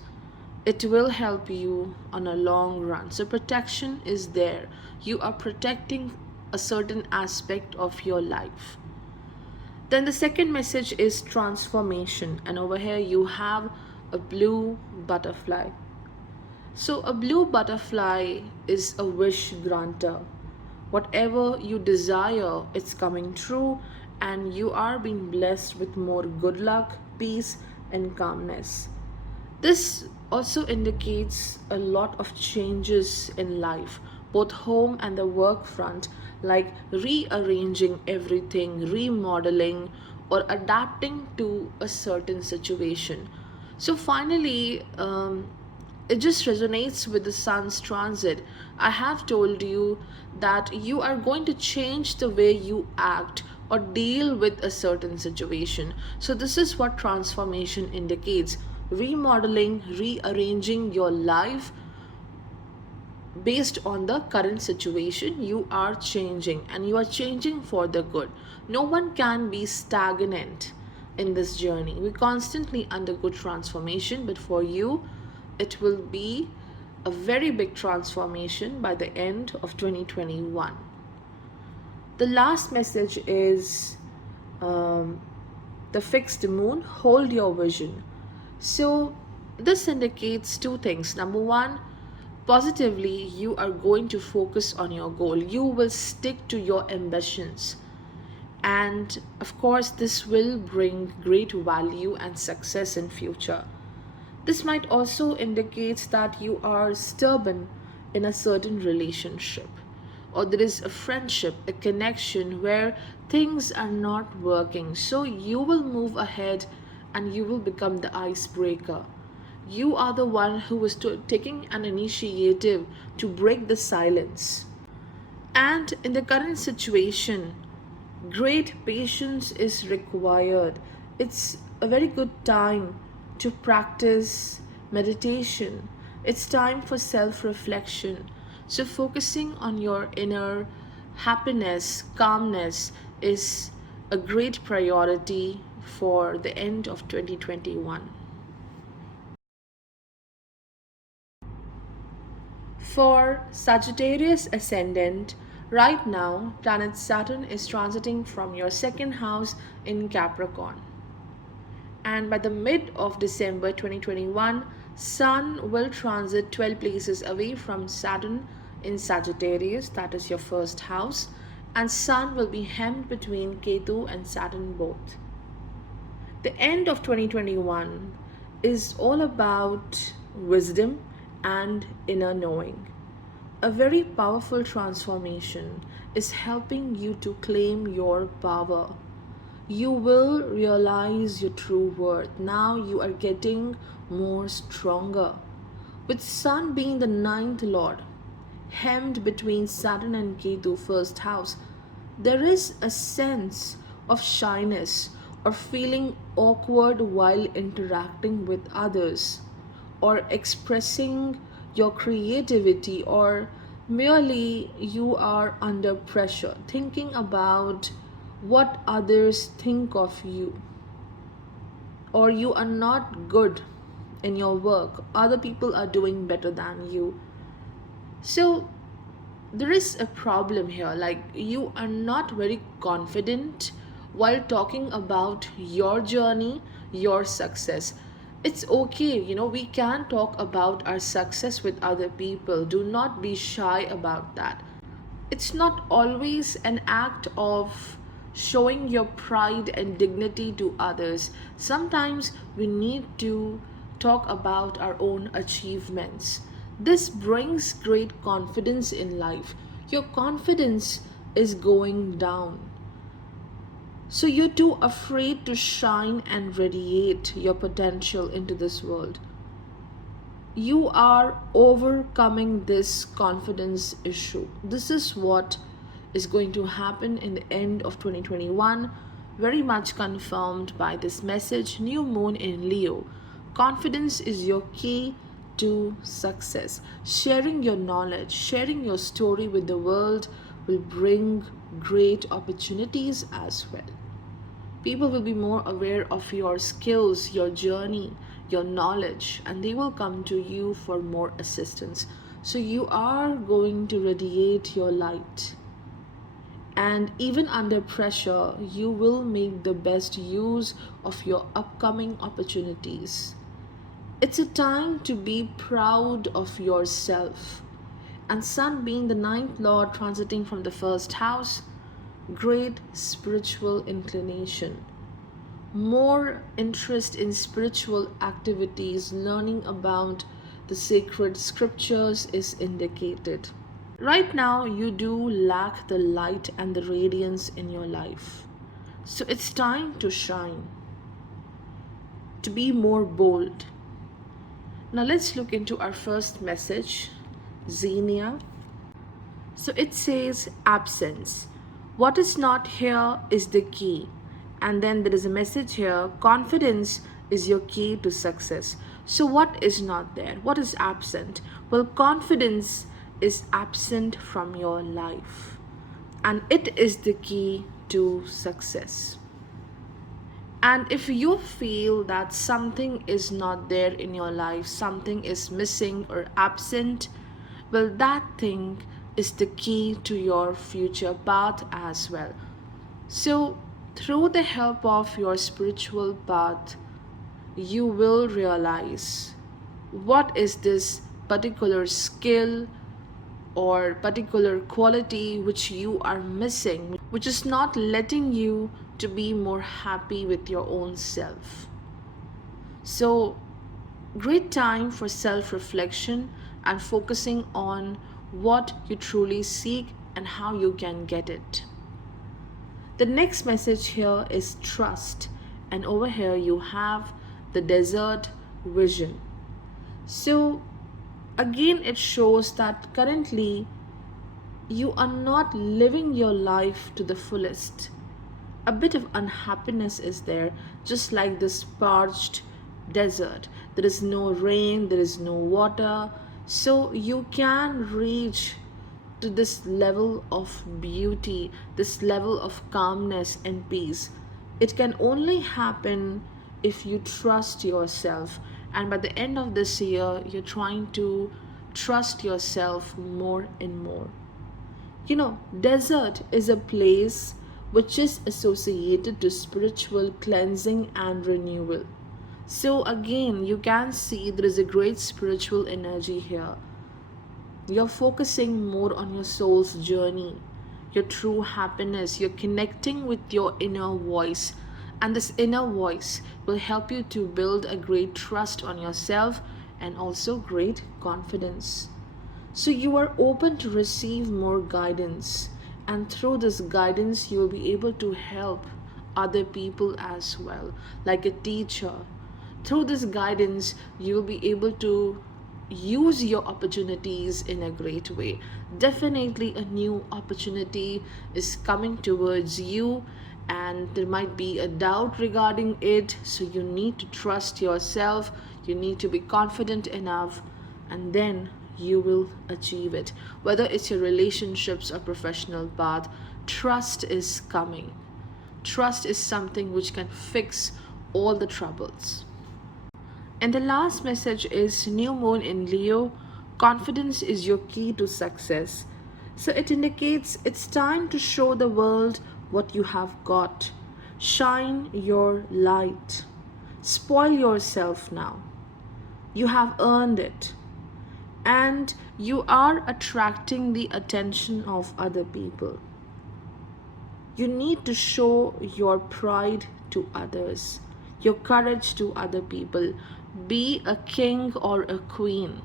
It will help you on a long run. So protection is there. You are protecting a certain aspect of your life. Then the second message is transformation, and over here you have a blue butterfly. So, a blue butterfly is a wish granter. Whatever you desire, it's coming true, and you are being blessed with more good luck, peace, and calmness. This also indicates a lot of changes in life, both home and the work front, like rearranging everything, remodeling, or adapting to a certain situation. So, finally, it just resonates with the sun's transit. I have told you that you are going to change the way you act or deal with a certain situation. So, this is what transformation indicates: remodeling, rearranging your life based on the current situation. You are changing, and you are changing for the good. No one can be stagnant in this journey. We constantly undergo transformation, but for you, it will be a very big transformation by the end of 2021. The last message is the fixed moon, hold your vision. So, this indicates two things. Number one, positively, you are going to focus on your goal. You will stick to your ambitions. And of course, this will bring great value and success in future. This might also indicate that you are stubborn in a certain relationship, or there is a friendship, a connection where things are not working. So you will move ahead and you will become the icebreaker. You are the one who is taking an initiative to break the silence. And in the current situation, great patience is required. It's a very good time to practice meditation. It's time for self reflection. So, focusing on your inner happiness, calmness is a great priority for the end of 2021. For Sagittarius ascendant, right now, planet Saturn is transiting from your second house in Capricorn. And by the mid of December 2021, Sun will transit 12 places away from Saturn in Sagittarius, that is your first house, and Sun will be hemmed between Ketu and Saturn both. The end of 2021 is all about wisdom and inner knowing. A very powerful transformation is helping you to claim your power. You will realize your true worth. Now you are getting more stronger. With Sun being the ninth lord, hemmed between Saturn and Ketu, first house, there is a sense of shyness or feeling awkward while interacting with others, or expressing your creativity, or merely you are under pressure thinking about what others think of you, or you are not good in your work, other people are doing better than you. So there is a problem here, like you are not very confident while talking about your journey, your success. It's okay, we can talk about our success with other people. Do not be shy about that. It's not always an act of showing your pride and dignity to others. Sometimes we need to talk about our own achievements. This brings great confidence in life. Your confidence is going down. So you're too afraid to shine and radiate your potential into this world. You are overcoming this confidence issue. This is what is going to happen in the end of 2021, very much confirmed by this message. New moon in Leo. Confidence is your key to success. Sharing your knowledge, sharing your story with the world will bring great opportunities as well. People will be more aware of your skills, your journey, your knowledge, and they will come to you for more assistance. So you are going to radiate your light. And even under pressure, you will make the best use of your upcoming opportunities. It's a time to be proud of yourself. And Sun being the ninth lord transiting from the first house, great spiritual inclination. More interest in spiritual activities, learning about the sacred scriptures is indicated. Right now, you do lack the light and the radiance in your life. So it's time to shine, to be more bold. Now let's look into our first message, Xenia. So it says absence. What is not here is the key. And then there is a message here, confidence is your key to success. So what is not there? What is absent? Well, confidence is absent from your life. And it is the key to success. And if you feel that something is not there in your life, something is missing or absent, well, that thing is the key to your future path as well. So, through the help of your spiritual path, you will realize what is this particular skill or particular quality which you are missing, which is not letting you to be more happy with your own self. So, great time for self-reflection and focusing on what you truly seek and how you can get it. The next message here is trust, and over here you have the desert vision. So again, it shows that currently you are not living your life to the fullest. A bit of unhappiness is there, just like this parched desert. There is no rain, there is no water. So you can reach to this level of beauty, this level of calmness and peace. It can only happen if you trust yourself. And by the end of this year, you're trying to trust yourself more and more. You know, desert is a place which is associated to spiritual cleansing and renewal. So again, you can see there is a great spiritual energy here. You're focusing more on your soul's journey, your true happiness. You're connecting with your inner voice. And this inner voice will help you to build a great trust on yourself and also great confidence. So you are open to receive more guidance. And through this guidance, you will be able to help other people as well, like a teacher. Through this guidance, you will be able to use your opportunities in a great way. Definitely a new opportunity is coming towards you, and there might be a doubt regarding it. So you need to trust yourself, you need to be confident enough, and then you will achieve it. Whether it's your relationships or professional path, trust is coming. Trust is something which can fix all the troubles. And the last message is new moon in Leo. Confidence is your key to success. So it indicates it's time to show the world what you have got. Shine your light. Spoil yourself now. You have earned it. And you are attracting the attention of other people. You need to show your pride to others, your courage to other people. Be a king or a queen.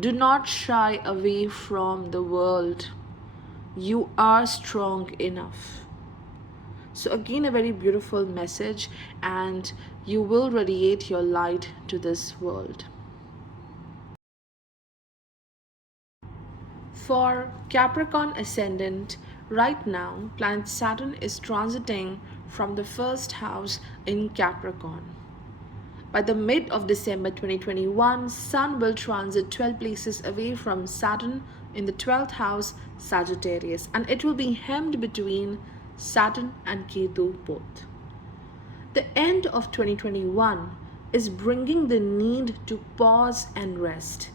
Do not shy away from the world. You are strong enough. So again, a very beautiful message, and you will radiate your light to this world. For Capricorn ascendant, right now, planet Saturn is transiting from the first house in Capricorn. By the mid of December 2021, Sun will transit 12 places away from Saturn in the 12th house, Sagittarius, and it will be hemmed between Saturn and Ketu both. The end of 2021 is bringing the need to pause and rest,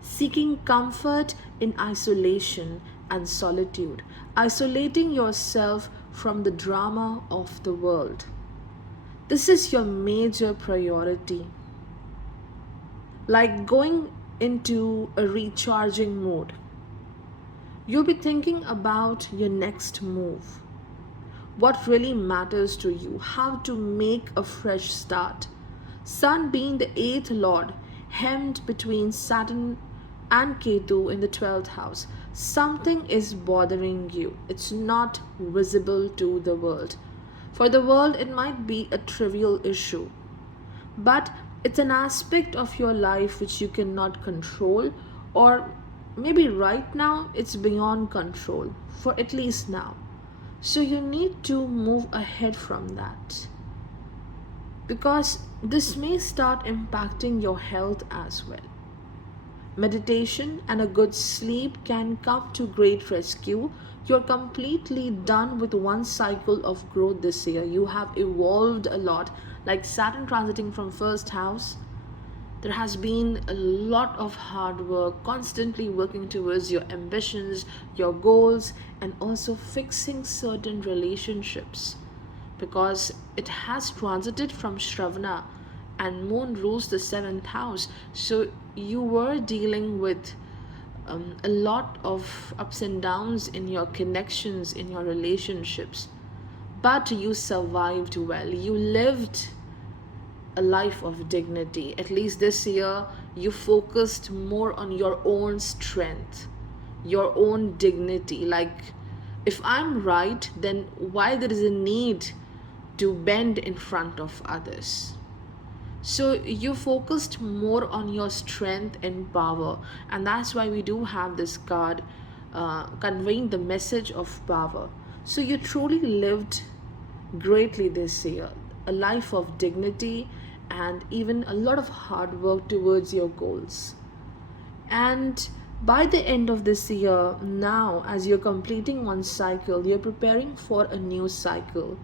seeking comfort in isolation and solitude, isolating yourself from the drama of the world. This is your major priority, like going into a recharging mode. You'll be thinking about your next move, what really matters to you, how to make a fresh start. Sun being the eighth lord, hemmed between Saturn and Ketu in the 12th house. Something is bothering you. It's not visible to the world. For the world, it might be a trivial issue, but it's an aspect of your life which you cannot control, or maybe right now it's beyond control, for at least now. So you need to move ahead from that, because this may start impacting your health as well. Meditation and a good sleep can come to great rescue. You're completely done with one cycle of growth this year. You have evolved a lot, like Saturn transiting from first house. There has been a lot of hard work, constantly working towards your ambitions, your goals, and also fixing certain relationships, because it has transited from Shravana and Moon rules the seventh house. So you were dealing with a lot of ups and downs in your connections, in your relationships, but you survived well. You lived a life of dignity. At least this year, you focused more on your own strength, your own dignity. Like, if I'm right, then why there is a need to bend in front of others? So you focused more on your strength and power, and that's why we do have this card conveying the message of power. So you truly lived greatly this year, a life of dignity and even a lot of hard work towards your goals. And by the end of this year, now as you're completing one cycle, you're preparing for a new cycle.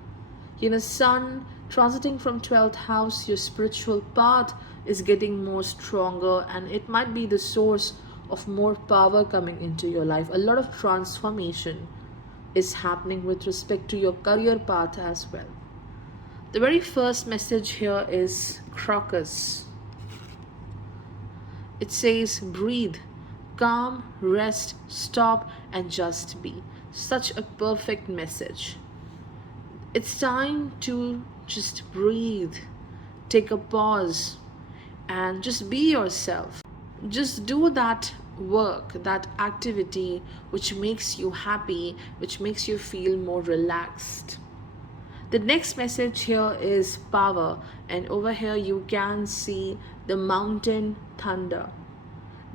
Sun transiting from 12th house, your spiritual path is getting more stronger, and it might be the source of more power coming into your life. A lot of transformation is happening with respect to your career path as well. The very first message here is Crocus. It says breathe, calm, rest, stop, and just be. Such a perfect message. It's time to just breathe, take a pause, and just be yourself. Just do that work, that activity which makes you happy, which makes you feel more relaxed. The next message here is power, and over here you can see the mountain thunder.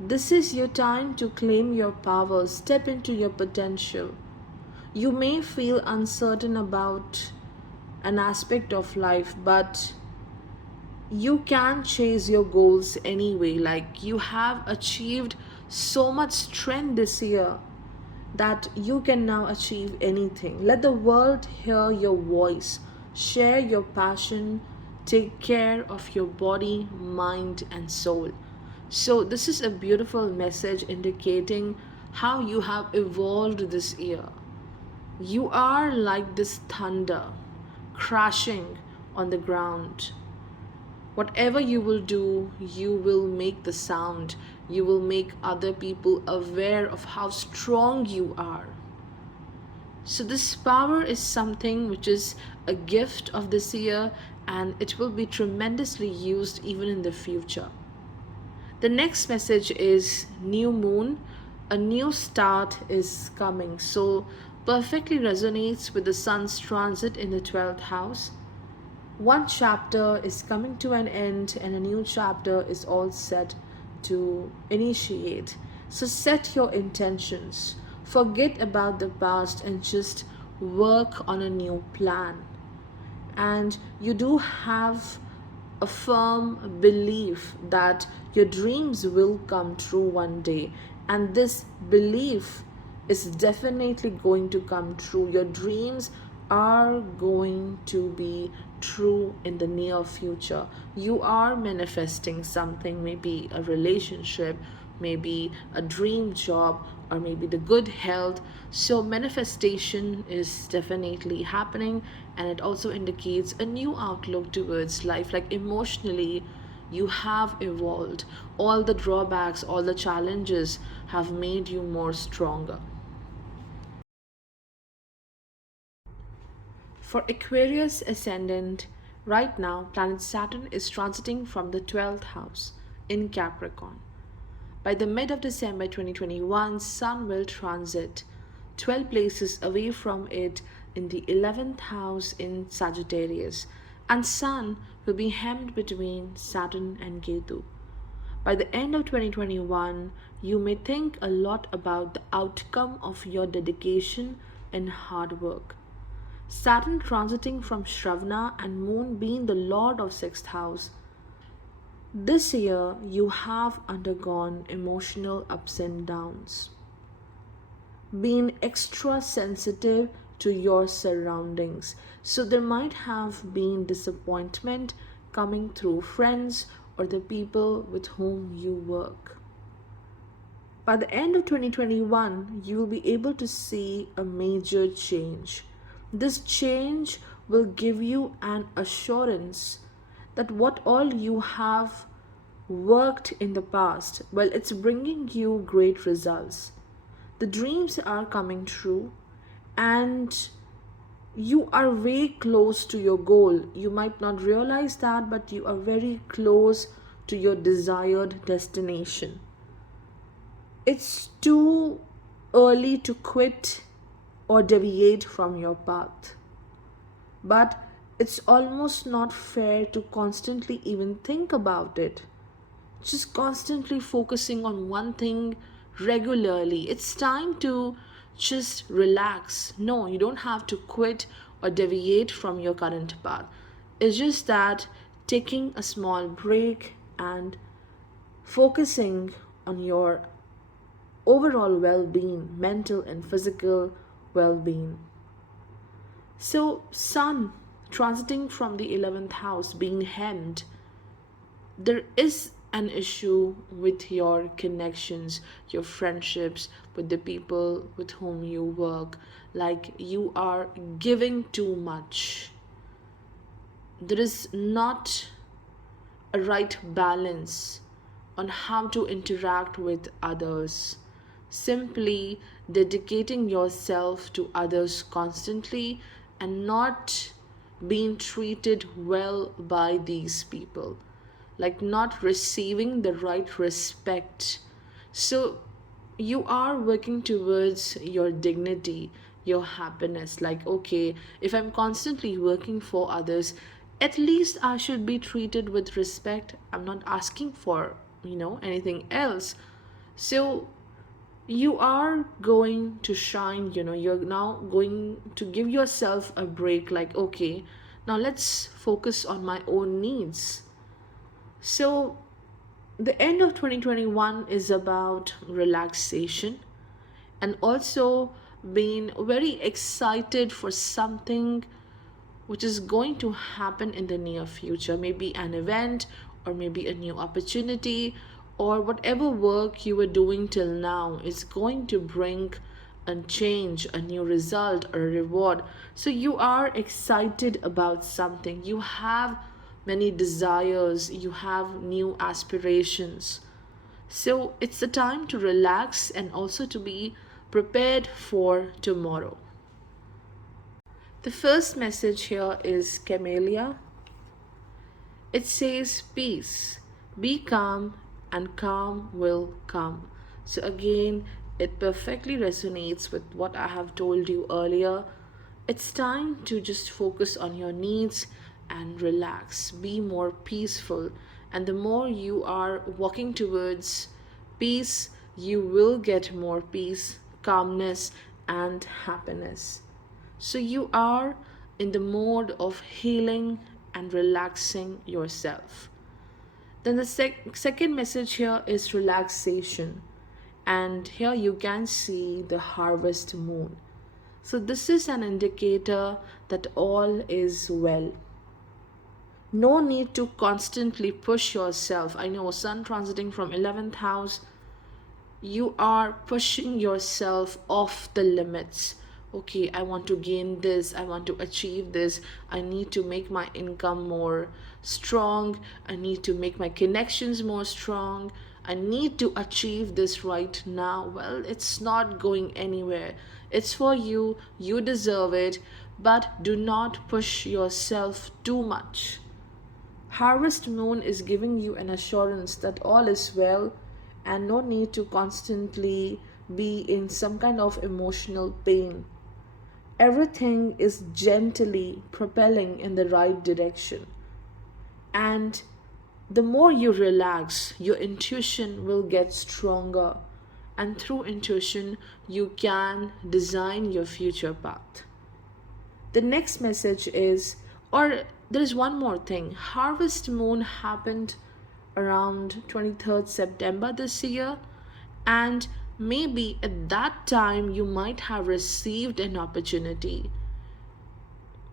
This is your time to claim your power, step into your potential. You may feel uncertain about an aspect of life, but you can chase your goals anyway. Like, you have achieved so much strength this year that you can now achieve anything. Let the world hear your voice, share your passion, take care of your body, mind, and soul. So, this is a beautiful message indicating how you have evolved this year. You are like this thunder crashing on the ground. Whatever you will do, you will make the sound. You will make other people aware of how strong you are. So, this power is something which is a gift of this year, and it will be tremendously used even in the future. The next message is new moon. A new start is coming. So, perfectly resonates with the sun's transit in the 12th house. One chapter is coming to an end, and a new chapter is all set to initiate. So, set your intentions. Forget about the past and just work on a new plan. And you do have a firm belief that your dreams will come true one day, and this belief is definitely going to come true. Your dreams are going to be true in the near future. You are manifesting something, maybe a relationship, maybe a dream job, or maybe the good health. So manifestation is definitely happening, and it also indicates a new outlook towards life. Like emotionally, you have evolved. All the drawbacks, all the challenges have made you more stronger. For Aquarius ascendant, right now, planet Saturn is transiting from the 12th house in Capricorn. By the mid of December 2021, Sun will transit 12 places away from it in the 11th house in Sagittarius, and Sun will be hemmed between Saturn and Ketu. By the end of 2021, you may think a lot about the outcome of your dedication and hard work. Saturn transiting from Shravana and Moon being the Lord of 6th house. This year, you have undergone emotional ups and downs, being extra sensitive to your surroundings. So, there might have been disappointment coming through friends or the people with whom you work. By the end of 2021, you will be able to see a major change. This change will give you an assurance that what all you have worked in the past, well, it's bringing you great results. The dreams are coming true, and you are very close to your goal. You might not realize that, but you are very close to your desired destination. It's too early to quit or deviate from your path. But it's almost not fair to constantly even think about it. Just constantly focusing on one thing regularly. It's time to just relax. No, you don't have to quit or deviate from your current path. It's just that taking a small break and focusing on your overall well being, mental and physical well being. So, Sun transiting from the 11th house being hemmed, there is an issue with your connections, your friendships, with the people with whom you work. Like you are giving too much. There is not a right balance on how to interact with others. Simply dedicating yourself to others constantly and not being treated well by these people, like not receiving the right respect. So you are working towards your dignity, your happiness. Like, okay, if I'm constantly working for others, at least I should be treated with respect. I'm not asking for, anything else. So you are going to shine, you're now going to give yourself a break. Like, okay, now let's focus on my own needs. So the end of 2021 is about relaxation and also being very excited for something which is going to happen in the near future. Maybe an event, or maybe a new opportunity, or whatever work you were doing till now is going to bring a change, a new result, or a reward. So you are excited about something. You have many desires, you have new aspirations. So it's the time to relax and also to be prepared for tomorrow. The first message here is Camellia. It says, peace, be calm, and calm will come. So, again, it perfectly resonates with what I have told you earlier. It's time to just focus on your needs and relax, be more peaceful. And the more you are walking towards peace, you will get more peace, calmness, and happiness. So you are in the mode of healing and relaxing yourself. Then the second message here is relaxation. And here you can see the harvest moon. So this is an indicator that all is well. No need to constantly push yourself. I know Sun transiting from 11th house, You are pushing yourself off the limits. Okay, I want to gain this, I want to achieve this, I need to make my income more strong, I need to make my connections more strong, I need to achieve this right now. Well, it's not going anywhere. It's for you, you deserve it, but do not push yourself too much. Harvest Moon is giving you an assurance that all is well and no need to constantly be in some kind of emotional pain. Everything is gently propelling in the right direction. And the more you relax, your intuition will get stronger. And through intuition, you can design your future path. The next message is, or there is one more thing. Harvest Moon happened around 23rd September this year, and maybe at that time you might have received an opportunity.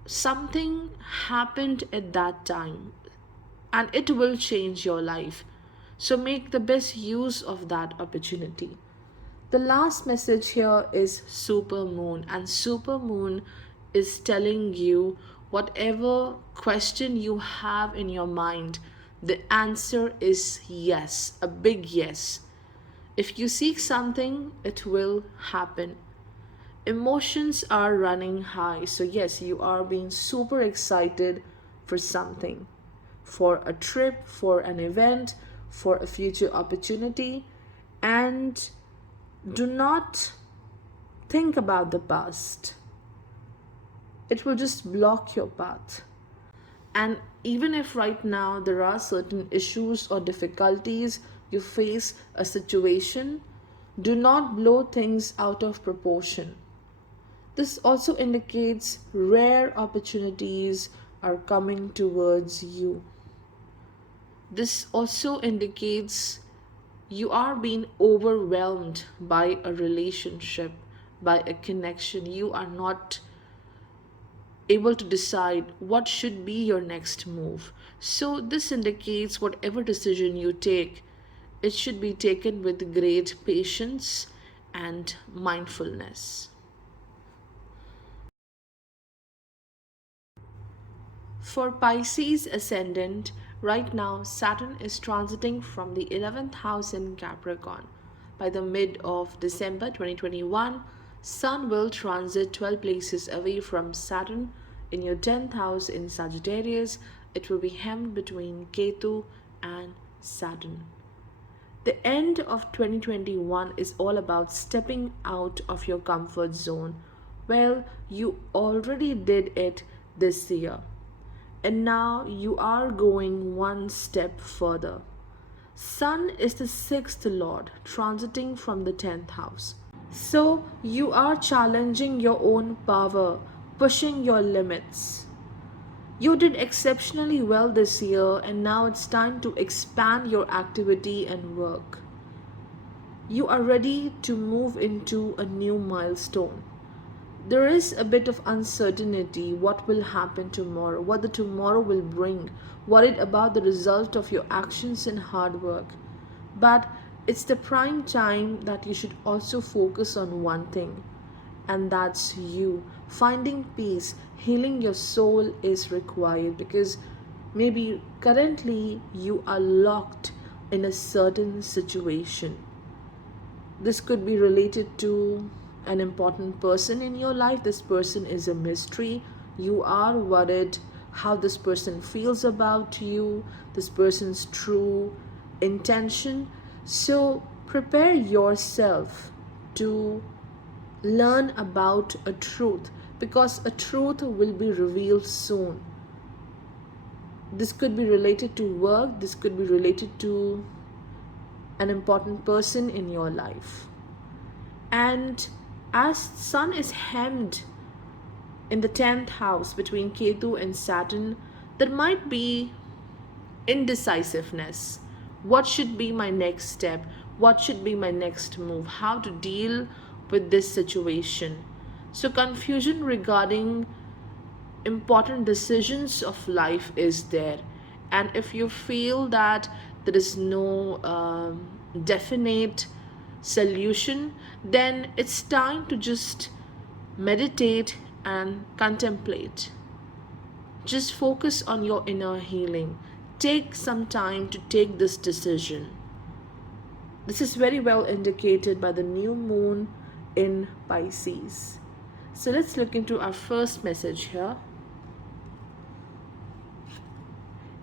Something happened at that time, and it will change your life. So make the best use of that opportunity. The last message here is super moon, and super moon is telling you whatever question you have in your mind, the answer is yes, a big yes. If you seek something, it will happen. Emotions are running high, so yes, you are being super excited for something, for a trip, for an event, for a future opportunity. And do not think about the past. It will just block your path. And even if right now there are certain issues or difficulties, you face a situation, do not blow things out of proportion. This also indicates rare opportunities are coming towards you. This also indicates you are being overwhelmed by a relationship, by a connection. You are not able to decide what should be your next move. So, this indicates whatever decision you take, it should be taken with great patience and mindfulness. For Pisces ascendant, right now Saturn is transiting from the 11th house in Capricorn. By the mid of December 2021, Sun will transit 12 places away from Saturn in your 10th house in Sagittarius. It will be hemmed between Ketu and Saturn. The end of 2021 is all about stepping out of your comfort zone. Well, you already did it this year. And now you are going one step further. Sun is the sixth lord, transiting from the 10th house. So you are challenging your own power, pushing your limits. You did exceptionally well this year, and now it's time to expand your activity and work. You are ready to move into a new milestone. There is a bit of uncertainty what will happen tomorrow, what the tomorrow will bring, worried about the result of your actions and hard work. But it's the prime time that you should also focus on one thing, and that's you. Finding peace, healing your soul is required, because maybe currently you are locked in a certain situation. This could be related to an important person in your life. This person is a mystery. You are worried how this person feels about you, this person's true intention. So prepare yourself to learn about a truth, because a truth will be revealed soon. This could be related to work, this could be related to an important person in your life. And as Sun is hemmed in the 10th house between Ketu and Saturn, there might be indecisiveness. What should be my next step? What should be my next move? How to deal with this situation? So, confusion regarding important decisions of life is there. And if you feel that there is no definite solution, then it's time to just meditate and contemplate. Just focus on your inner healing. Take some time to take this decision. This is very well indicated by the new moon in Pisces. So let's look into our first message here.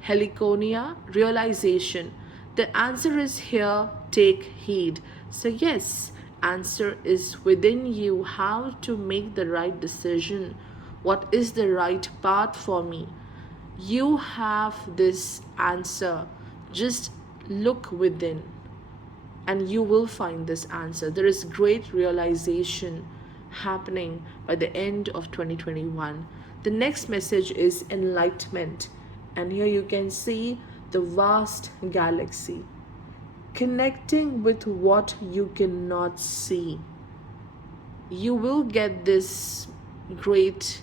Heliconia, realization. The answer is here, take heed. So yes, answer is within you, how to make the right decision. What is the right path for me? You have this answer. Just look within and you will find this answer. There is great realization happening by the end of 2021. The next message is enlightenment. And here you can see the vast galaxy. Connecting with what you cannot see. You will get this great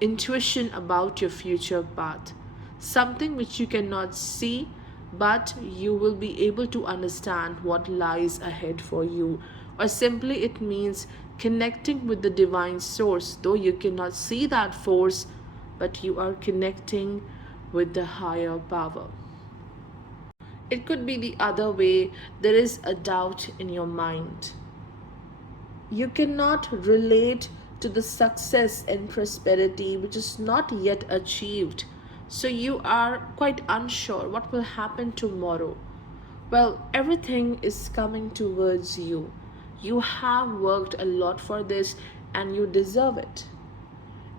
intuition about your future path. Something which you cannot see, but you will be able to understand what lies ahead for you. Or simply it means connecting with the divine source. Though you cannot see that force, but you are connecting with the higher power. It could be the other way. There is a doubt in your mind. You cannot relate to the success and prosperity which is not yet achieved. So you are quite unsure what will happen tomorrow. Well, everything is coming towards you. You have worked a lot for this and you deserve it.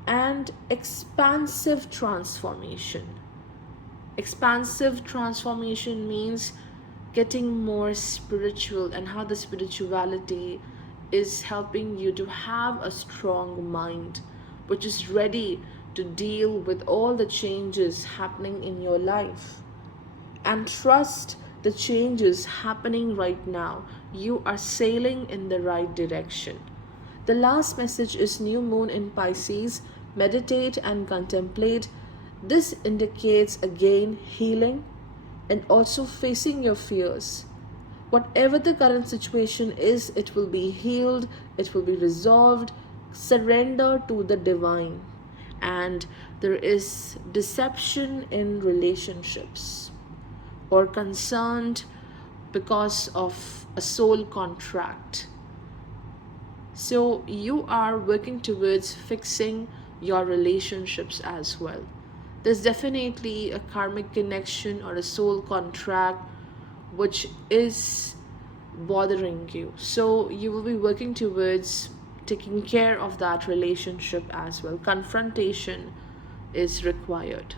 And expansive transformation. Expansive transformation means getting more spiritual, and how the spirituality is helping you to have a strong mind which is ready to deal with all the changes happening in your life. And trust the changes happening right now. You are sailing in the right direction. The last message is new moon in Pisces. Meditate and contemplate. This indicates again healing and also facing your fears. Whatever the current situation is, it will be healed, it will be resolved. Surrender to the divine. And there is deception in relationships or concerned because of a soul contract. So you are working towards fixing your relationships as well. There's definitely a karmic connection or a soul contract which is bothering you. So you will be working towards taking care of that relationship as well. Confrontation is required.